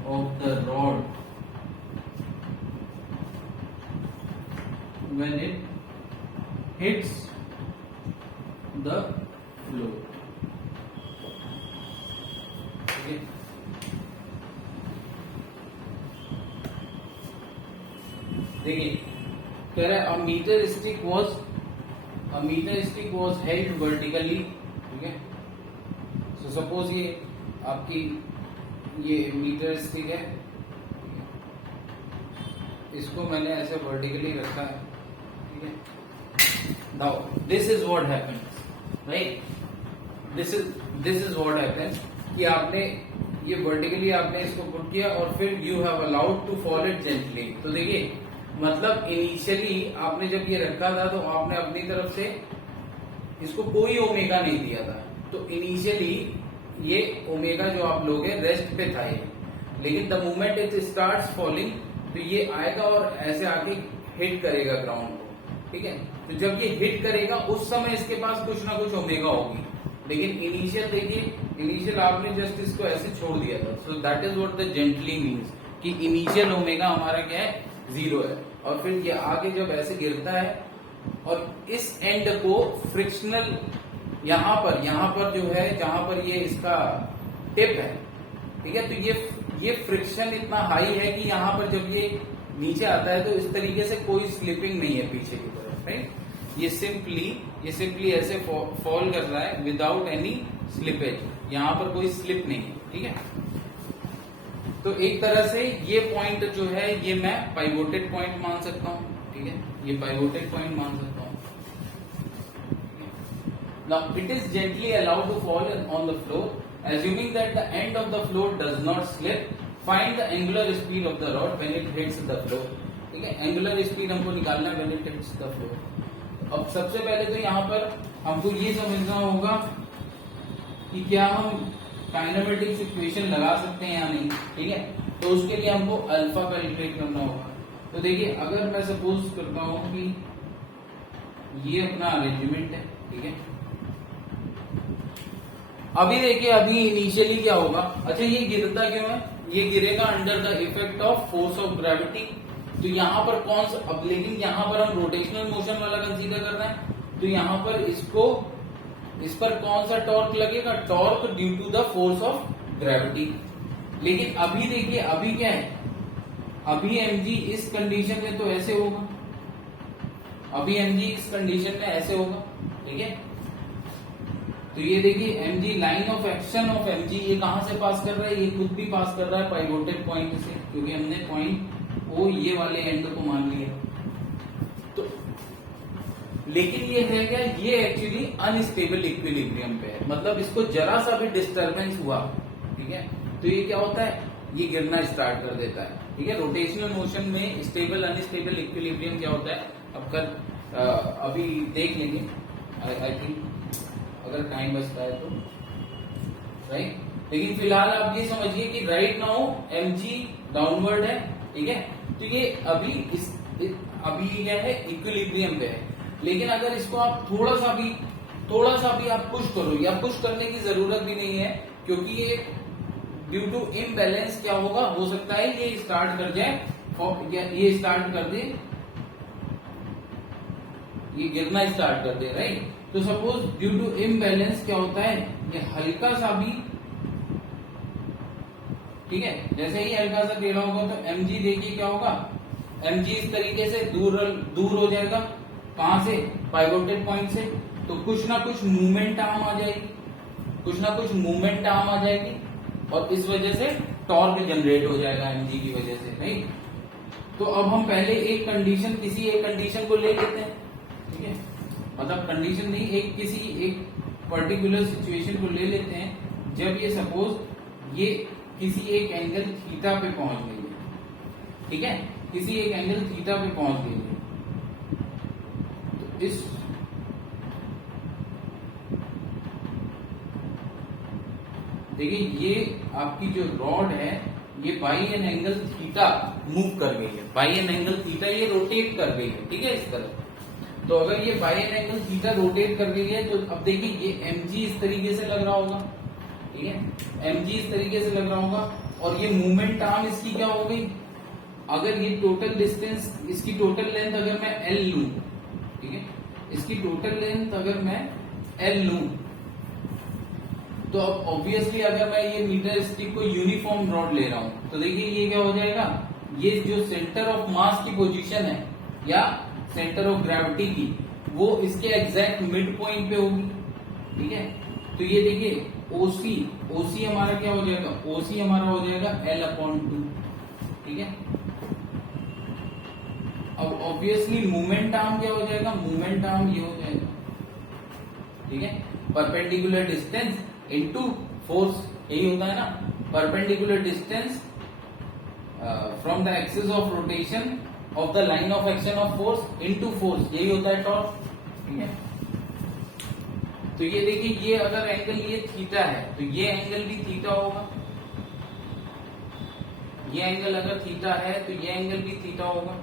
of the rod when it hits the floor. Okay. देखिए कह रहा है a meter stick was held vertically, ठीक है। So suppose ये आपकी ये metre stick है, इसको मैंने ऐसे वर्टिकली रखा है, ठीक है। Now this is what happens, right? This is what happens कि आपने ये वर्टिकली आपने इसको पुट किया और फिर you have allowed to fall it gently. तो देखिए मतलब इनिशियली आपने जब ये रखा था तो आपने अपनी तरफ से इसको कोई ओमेगा नहीं दिया था, तो इनिशियली ये ओमेगा जो आप लोगे रेस्ट पे था ये, लेकिन the moment it starts falling तो ये आएगा और ऐसे आके हिट करेगा ग्राउंड को, ठीक है। तो जब ये हिट करेगा उस समय इसके पास कुछ ना कुछ ओमेगा होगी, लेकिन इनिशियल देखिए इनिशियल आपने जस्ट इसको ऐसे छोड़ दिया था। So that is what the gently means कि इनिशियल ओमेगा हमारा क्या है, 0 है, और फिर ये आगे जब ऐसे गिरता है और इस एंड को फ्रिक्शनल यहाँ पर जो है जहां पर ये इसका टिप है, ठीक है, तो ये फ्रिक्शन इतना हाई है कि यहाँ पर जब ये नीचे आता है तो इस तरीके से कोई स्लिपिंग नहीं है पीछे की तरफ, राइट। ये सिंपली ऐसे फॉल कर रहा है विदाउट एनी स्लिपेज, यहाँ पर कोई स्लिप नहीं है, ठीक है। तो एक तरह से ये पॉइंट जो है ये मैं पाइवोटेड पॉइंट मान सकता हूँ, ठीक है, ये पाइवोटेड पॉइंट मान सकता हूँ। Now it is gently allowed to fall on the floor, assuming that the end of the floor does not slip. Find the angular speed of the rod when it hits the floor. ठीक है, angular speed हमको निकालना है when it hits the floor. अब सबसे पहले तो यहाँ पर हमको ये समझना होगा कि क्या हम काइनेमेटिक्स इक्वेशन लगा सकते हैं या नहीं. ठीक है, तो उसके लिए हमको अल्फा कैलकुलेट करना होगा. तो देखिए, अगर मैं सपोज करता हूं कि ये अपना अरेंजमेंट है. ठीक है, अभी देखिए, अभी इनिशियली क्या होगा. अच्छा, ये गिरता क्यों है? ये गिरेगा under the effect of force of gravity. तो यहाँ पर कौन सा, अब लेकिन यहाँ पर हम रोटेशनल मोशन वाला कंसीडर कर रहे हैं, तो यहाँ पर इस पर कौन सा टॉर्क लगेगा? Torque due to the force of gravity. लेकिन अभी देखिए, अभी क्या है, अभी mg इस कंडीशन में तो ऐसे होगा, अभी mg इस कंडीशन में ऐसे होगा. ठीक है, तो ये देखिए mg, line of action of mg, ये कहां से पास कर रहा है? ये खुद भी पास कर रहा है पाइवोटेड पॉइंट से, क्योंकि हमने पॉइंट ओ ये वाले एंड को मान लिया. तो लेकिन ये है क्या, ये एक्चुअली अनस्टेबल इक्विलिब्रियम पे है. मतलब इसको जरा सा भी डिस्टरबेंस हुआ, ठीक है, तो ये क्या होता है, ये गिरना स्टार्ट कर देता है. ठीक है, रोटेशनल मोशन में स्टेबल अनस्टेबल इक्विलिब्रियम क्या होता है, अब कल अभी देख लेंगे आई थिंक, अगर टाइम बचता है तो. राइट, लेकिन फिलहाल आप ये समझिए कि राइट नाउ mg डाउनवर्ड है. ठीक है, तो ये अभी क्या है, इक्विलिब्रियम पे है. लेकिन अगर इसको आप थोड़ा सा भी आप पुश करो, या पुश करने की जरूरत भी नहीं है, क्योंकि ये ड्यू टू इम्बैलेंस क्या होगा, हो सकता है ये स्टार्ट कर जाए, ये स्टार्ट कर दे, ये गिरना स्टार्ट कर दे. राइट, तो सपोज ड्यू टू इम्बैलेंस क्या होता है, ये हल्का सा भी, ठीक है, जैसे ही हल्का सा टेढ़ा होगा तो mg देखिए क्या होगा, mg इस तरीके से दूर हो जाएगा. कहां से? पाइवोटेड पॉइंट से. तो कुछ ना कुछ मूवमेंट आर्म आ जाएगी, और इस वजह से टॉर्क जनरेट हो जाएगा mg की वजह से. राइट, तो अब हम पहले किसी एक कंडीशन को ले लेते हैं. ठीक है, मतलब कंडीशन नहीं, किसी एक पर्टिकुलर सिचुएशन को ले लेते हैं, जब ये सपोज ये किसी एक एंगल थीटा पे पहुंच गई है. ठीक है, किसी एक एंगल थीटा पे पहुंच गई है. तो इस देखिए, ये आपकी जो रॉड है, ये by an angle theta move कर गई है. बाई एन एंगल थीटा ये रोटेट कर गई है. ठीक है, इस तरह. तो अगर ये by an angle theta rotate कर गई है, तो अब देखिए ये mg इस तरीके से लग रहा होगा. ठीक है, mg इस तरीके से लग रहा होगा, और ये मूवमेंट आर्म इसकी क्या हो गई, अगर ये टोटल डिस्टेंस, इसकी टोटल लेंथ अगर मैं l लूं, ठीक है, इसकी टोटल लेंथ अगर मैं l लूं, तो अब ऑब्वियसली अगर मैं ये मीटर स्टिक को यूनिफॉर्म रॉड ले रहा हूं, तो देखिए ये क्या हो जाएगा, ये जो सेंटर ऑफ मास की पोजीशन है या सेंटर ऑफ ग्रेविटी की, वो इसके एग्जैक्ट मिड पॉइंट पे होगी. ठीक है, तो ये देखिए OC हमारा क्या हो जाएगा, OC हमारा हो जाएगा L/2. ठीक है, अब ऑब्वियसली मूवमेंट आर्म क्या हो जाएगा, मूवमेंट आर्म ये हो जाएगा. ठीक है, परपेंडिकुलर डिस्टेंस इनटू फोर्स, यही होता है ना, perpendicular distance from the axis of rotation of the line of action of force into force, यही होता है टॉर्क. ठीक है, तो ये देखिए, ये अगर एंगल ये थीटा है, तो ये एंगल भी थीटा होगा. ये एंगल अगर थीटा है, तो ये एंगल भी थीटा होगा.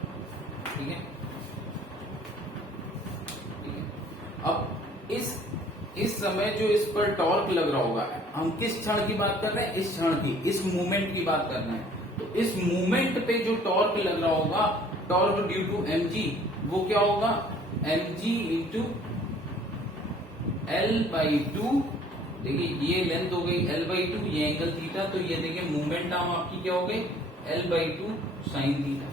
ठीक है, अब इस समय जो इस पर टॉर्क लग रहा होगा, हम किस क्षण की बात कर रहे हैं, इस क्षण की, इस मूवमेंट की बात कर रहे हैं. तो इस मूवमेंट पे जो टॉर्क लग रहा होगा, टॉर्क ड्यू टू mg, वो क्या होगा, mg इंटू L/2. देखिए ये लेंथ हो गई L/2, ये एंगल थीटा, तो ये देखिए मूवमेंट आर्म आपकी क्या हो गई, L/2 साइन थीटा.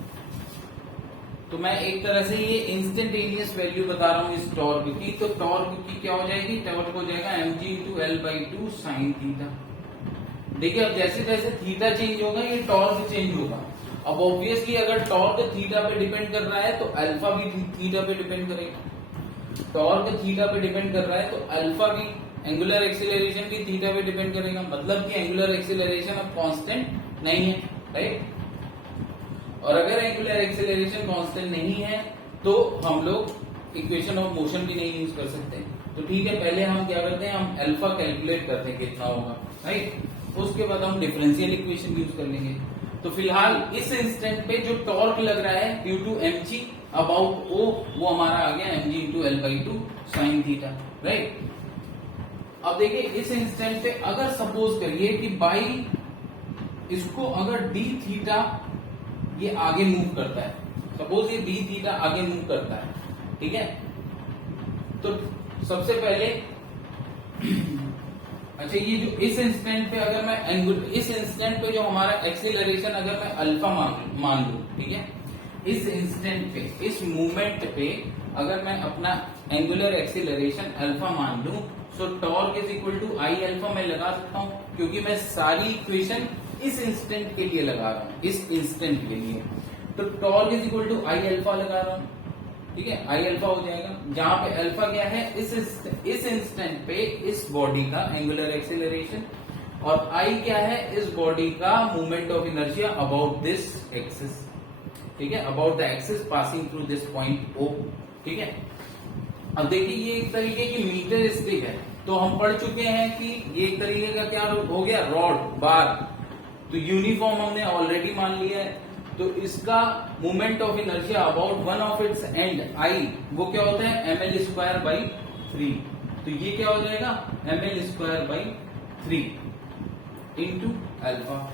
तो मैं एक तरह से ये इंस्टेंटेनियस वैल्यू बता रहा हूं इस टॉर्क की. तो टॉर्क की क्या हो जाएगी, टॉर्क हो जाएगा mg into L/2 sine theta. देखिए, अब जैसे जैसे थीटा चेंज होगा, ये टॉर्क चेंज होगा. अब ऑब्वियसली अगर टॉर्क थीटा पे डिपेंड कर रहा है, तो अल्फा भी थीटा पे डिपेंड करेगा. टॉर्क थीटा पे डिपेंड कर रहा है तो अल्फा भी, एंगुलर एक्सीलरेशन भी थीटा पे डिपेंड करेगा, मतलब कि एंगुलर एक्सीलरेशन अब कांस्टेंट नहीं है, राइट। और अगर एंगुलर एक्सीलरेशन कांस्टेंट नहीं है तो हम लोग इक्वेशन ऑफ मोशन भी नहीं यूज कर सकते। तो ठीक है, पहले हम क्या करते हैं, हम अल्फा कैलकुलेट करते हैं कितना होगा, राइट। उसके बाद हम डिफरेंशियल इक्वेशन यूज कर लेंगे। तो फिलहाल इस इंस्टेंट पे जो टॉर्क लग रहा है due to mg about o, वो हमारा आ गया mg into L by two sine theta, right. अब देखिए इस इंस्टेंट पे अगर सपोज करिए कि बाई इसको अगर d थीटा ये आगे मूव करता है, सपोज ये d थीटा आगे मूव करता है, ठीक है। तो सबसे पहले अच्छा ये जो इस इंस्टेंट पे अगर मैं इस इंस्टेंट पे जो हमारा एक्सीलरेशन अगर मैं अल्फा मान लूं, ठीक है, इस इंस्टेंट पे इस मूवमेंट पे अगर मैं अपना एंगुलर एक्सीलरेशन अल्फा मान लूं, so torque is equal to I alpha मैं लगा सकता हूं, क्योंकि मैं सारी इक्वेशन इस इंस्टेंट के लिए लगा रहा हूं, इस इंस्टेंट के लिए। तो torque is equal to I alpha लगा रहा हूं, ठीक है, आई अल्फा हो जाएगा, जहां पे अल्फा क्या है, इस इंस्टेंट पे इस बॉडी का एंगुलर एक्सीलरेशन, और आई क्या है, इस बॉडी का movement of inertia about this axis, ठीक है, about the axis passing through this point O, ठीक है। अब देखिए ये एक तरीके की मीटर स्टिक है, तो हम पढ़ चुके हैं कि ये एक तरीके का क्या हो गया, रॉड बार। तो यूनिफॉर्म हमने ऑलरेडी मान लिया है, तो इसका moment of inertia about one of its and I, वो क्या होता है ml स्क्वायर बाई 3। तो ये क्या हो जाएगा ml square by 3 into alpha.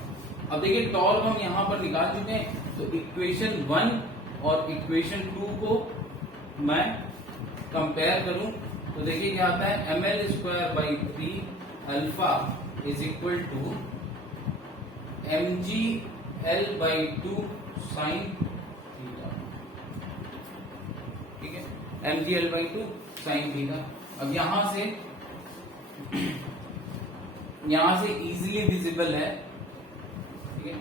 अब देखिए टॉर्क हम यहां पर निकाल चुके हैं, तो इक्वेशन 1 और इक्वेशन 2 को मैं कंपेयर करूं तो देखिए क्या आता है, ml square by 3 alpha is equal to mg L by 2 sine theta, ठीक है, mg L by 2 sine theta. अब यहां से इजीली विजिबल है, ठीक है।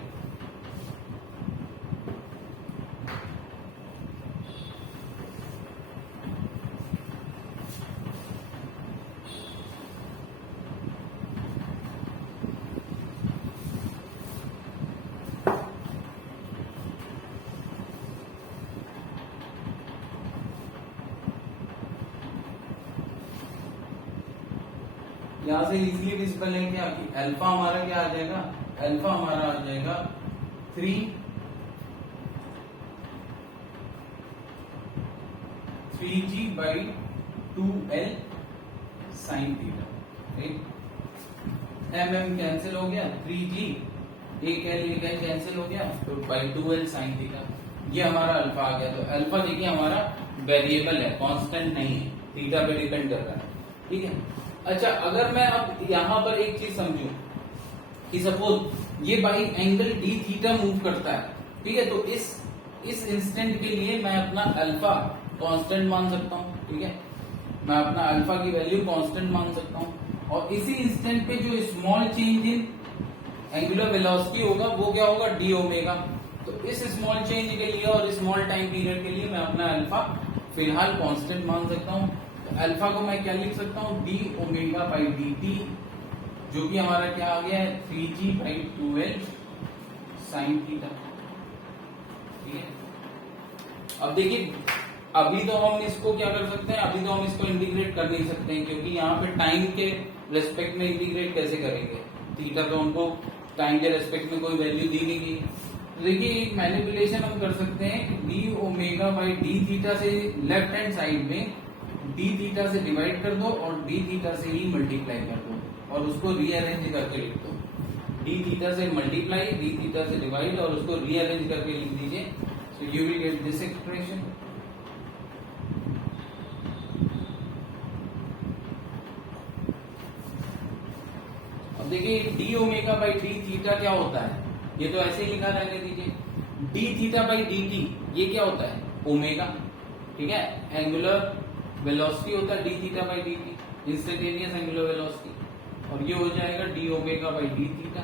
यहां से इजीली विजिबल है क्या कि अल्फा हमारा क्या आ जाएगा, अल्फा हमारा आ जाएगा 3g by 2l sine theta, right. mm cancel हो गया, 3g एक l कैंसिल हो गया, तो बाई 2l साइन थीटा, ये हमारा अल्फा आ गया। तो अल्फा देखिए हमारा वेरिएबल है, कांस्टेंट नहीं है, थीटा पे डिपेंड कर रहा है, ठीक है। अच्छा अगर मैं अब यहां पर एक चीज समझूं कि सपोज ये by angle D theta move करता है, ठीक है, तो इस इंस्टेंट के लिए मैं अपना अल्फा कांस्टेंट मान सकता हूं, ठीक है, मैं अपना अल्फा की वैल्यू कांस्टेंट मान सकता हूं। और इसी इंस्टेंट पे जो small change in angular velocity होगा वो क्या होगा, डी ओमेगा। तो इस स्मॉल चेंज के लिए और स्मॉल टाइम पीरियड के लिए मैं अपना अल्फा फिलहाल कांस्टेंट मान सकता हूं। अल्फा को मैं क्या लिख सकता हूँ, D omega by d T, जो कि हमारा क्या आ गया है 3g by 2l sine theta, ठीक है। अब देखिए अभी तो हम इसको क्या कर सकते हैं, अभी तो हम इसको इंटीग्रेट कर नहीं सकते हैं, क्योंकि यहाँ पे टाइम के रेस्पेक्ट में इंटीग्रेट कैसे करेंगे, थीटा तो हमको टाइम के रेस्पेक्ट में कोई वैल्यू दी नहीं गई। तो देखिए एक मैनिपुलेशन हम कर सकते हैं कि D omega by d theta से लेफ्ट हैंड साइड में डी थीटा से डिवाइड कर दो और डी थीटा से ही मल्टीप्लाई कर दो और उसको रीअरेंज करके लिख दो। डी थीटा से मल्टीप्लाई, डी थीटा से डिवाइड और उसको रीअरेंज करके लिख दीजिए, so you will get this expression. अब देखिए D omega by d theta क्या होता है, ये तो ऐसे ही लिखा रहने दीजिए। D theta by d T ये क्या होता है, ओमेगा, ठीक है, एंगुलर वेलोसिटी होता है d theta by d t, instantaneous angular velocity, और ये हो जाएगा d omega by d theta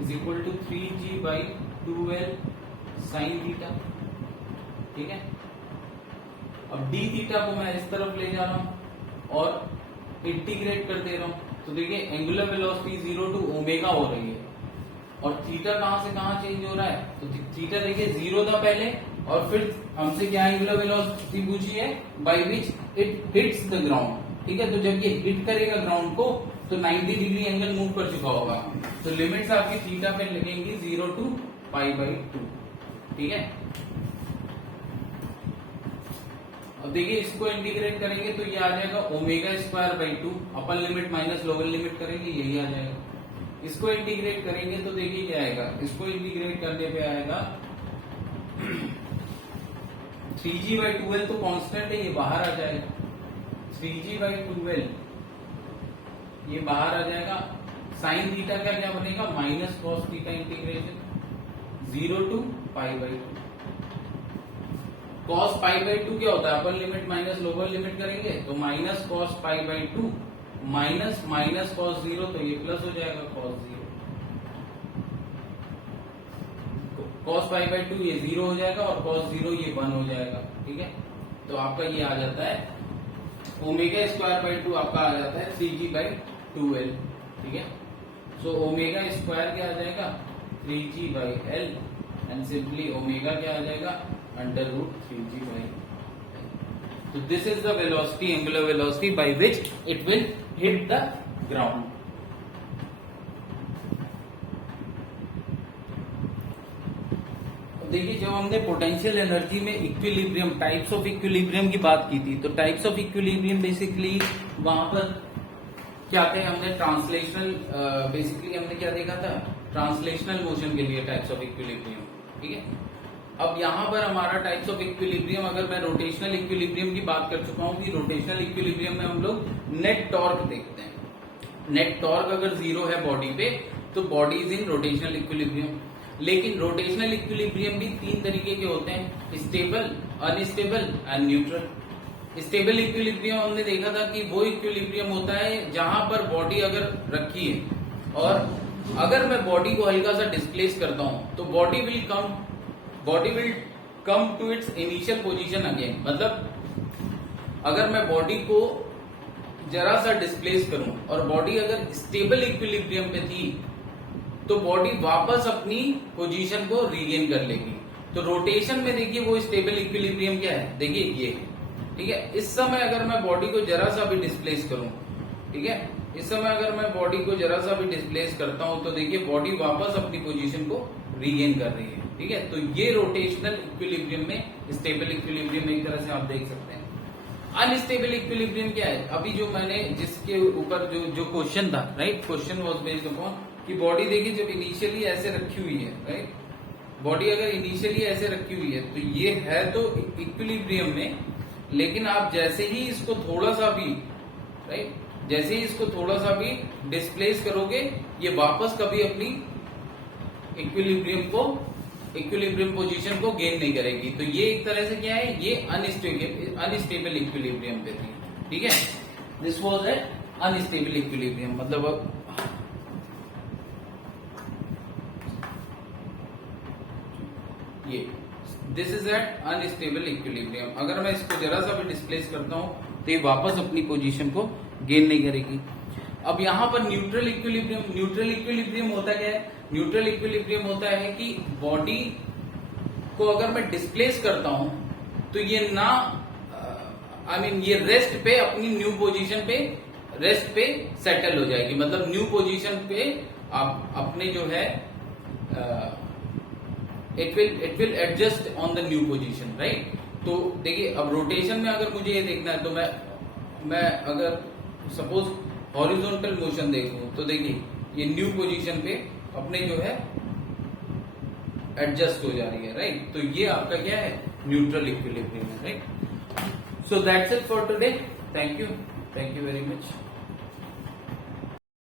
is equal to 3g by 2l sine theta, ठीक है। अब डी थीटा को मैं इस तरफ ले जा रहा हूं और इंटीग्रेट कर दे रहा हूं, तो देखिए एंगुलर वेलोसिटी 0 टू ओमेगा हो रही है और थीटा कहां से कहां चेंज हो रहा है, तो थीटा देखिए 0 था पहले और फिर हमसे क्या एंगुलर वेलोसिटी पूछी है, by which it hits the ground. ठीक है, तो जब ये हिट करेगा ग्राउंड को तो 90 डिग्री एंगल मूव कर चुका होगा, तो लिमिट्स आपकी थीटा पे लगेंगी 0 टू π/2। ठीक है, अब देखिए इसको इंटीग्रेट करेंगे तो ये आ जाएगा ω²/2, upper limit minus lower limit करेंगे यही आ जाएगा। इसको इंटीग्रेट करेंगे तो देखिए क्या आएगा, इसको इंटीग्रेट करने पे आएगा 3g/12 तो कांस्टेंट है, ये बाहर आ जाएगा, 3g/12 ये बाहर आ जाएगा। साइन थीटा का क्या बनेगा, minus cos theta integration 0 to π/2। Cos π/2 क्या होता है, upper limit minus lower limit करेंगे तो minus cos π/2 minus minus cos 0, तो ये प्लस हो जाएगा कॉस 0। कॉस π/2 ये 0 हो जाएगा और कॉस 0 ये 1 हो जाएगा। ठीक है, तो आपका ये आ जाता है ω²/2 आपका आ जाता है 3g/2l। ठीक है, सो ω² क्या आ जाएगा 3g/l एंड सिंपली ओमेगा क्या आ जाएगा √3g/l। So this is the velocity, angular velocity by which it will hit the ground. देखिए जब हमने पोटेंशियल एनर्जी में इक्विलिब्रियम, टाइप्स ऑफ इक्विलिब्रियम की बात की थी, तो टाइप्स ऑफ इक्विलिब्रियम बेसिकली वहां पर क्या थे, हमने ट्रांसलेशनल बेसिकली हमने क्या देखा था, ट्रांसलेशनल मोशन के लिए टाइप्स ऑफ इक्विलिब्रियम। ठीक है, अब यहां पर हमारा टाइप्स ऑफ इक्विलिब्रियम, अगर मैं रोटेशनल इक्विलिब्रियम की बात कर चुका हूं कि रोटेशनल इक्विलिब्रियम में हम लोग नेट टॉर्क देखते हैं। नेट टॉर्क अगर 0 है बॉडी पे तो body is in rotational equilibrium. लेकिन रोटेशनल इक्विलिब्रियम भी 3 तरीके के होते हैं, stable, unstable and neutral. Stable equilibrium हमने देखा था कि वो इक्विलिब्रियम होता है जहां पर बॉडी अगर रखी है और अगर मैं बॉडी को हल्का सा डिस्प्लेस करता हूं तो body will come to its initial position again. मतलब अगर मैं बॉडी को जरा सा डिस्प्लेस करूं और बॉडी अगर स्टेबल इक्विलिब्रियम पे थी तो बॉडी वापस अपनी पोजीशन को रीगेन कर लेगी। तो रोटेशन में देखिए वो स्टेबल इक्विलिब्रियम क्या है, देखिए ये। ठीक है, इस समय अगर मैं बॉडी को जरा सा भी डिस्प्लेस करूं, ठीक है, इस समय अगर मैं बॉडी को जरा सा भी डिस्प्लेस करता हूं तो देखिए बॉडी वापस अपनी पोजीशन को रीगेन कर रही है। ठीक है, तो ये रोटेशनल इक्विलिब्रियम में, स्टेबल इक्विलिब्रियम में एक तरह से आप देख सकते हैं। अनस्टेबल इक्विलिब्रियम क्या है, अभी जो मैंने जिसके ऊपर जो क्वेश्चन था, right, question was based upon कि बॉडी देखिए जब इनिशियली ऐसे रखी हुई है, राइट, बॉडी अगर इनिशियली ऐसे रखी हुई है तो ये है तो इक्विलिब्रियम में, लेकिन आप जैसे ही इसको थोड़ा सा भी, राइट, जैसे ही इसको थोड़ा सा भी डिस्प्लेस करोगे ये वापस कभी अपनी इक्विलिब्रियम पोजीशन को गेन नहीं करेगी। तो ये एक तरह से क्या है, ये अनस्टेबल इक्विलिब्रियम पे थी। ठीक है, this was a unstable equilibrium, मतलब ये this is at unstable equilibrium. अगर मैं इसको जरा सा भी डिस्प्लेस करता हूं तो ये वापस अपनी पोजीशन को गेन नहीं करेगी। अब यहां पर न्यूट्रल इक्विलिब्रियम होता क्या है, न्यूट्रल इक्विलिब्रियम होता है कि बॉडी को अगर मैं डिस्प्लेस करता हूं तो ये ना ये रेस्ट पे, अपनी न्यू पोजीशन पे, रेस्ट पे सेटल हो जाएगी। मतलब न्यू पोजीशन पे आप अपने जो है it will adjust on the new position, right. तो देखिए अब रोटेशन में अगर मुझे ये देखना है तो मैं अगर सपोज हॉरिजॉन्टल मोशन देखूं तो देखिए ये न्यू पोजीशन पे अपने जो है एडजस्ट हो जा रही है, राइट। तो ये आपका क्या है, न्यूट्रल इक्विलिब्रियम है, right. So that's it for today. Thank you very much.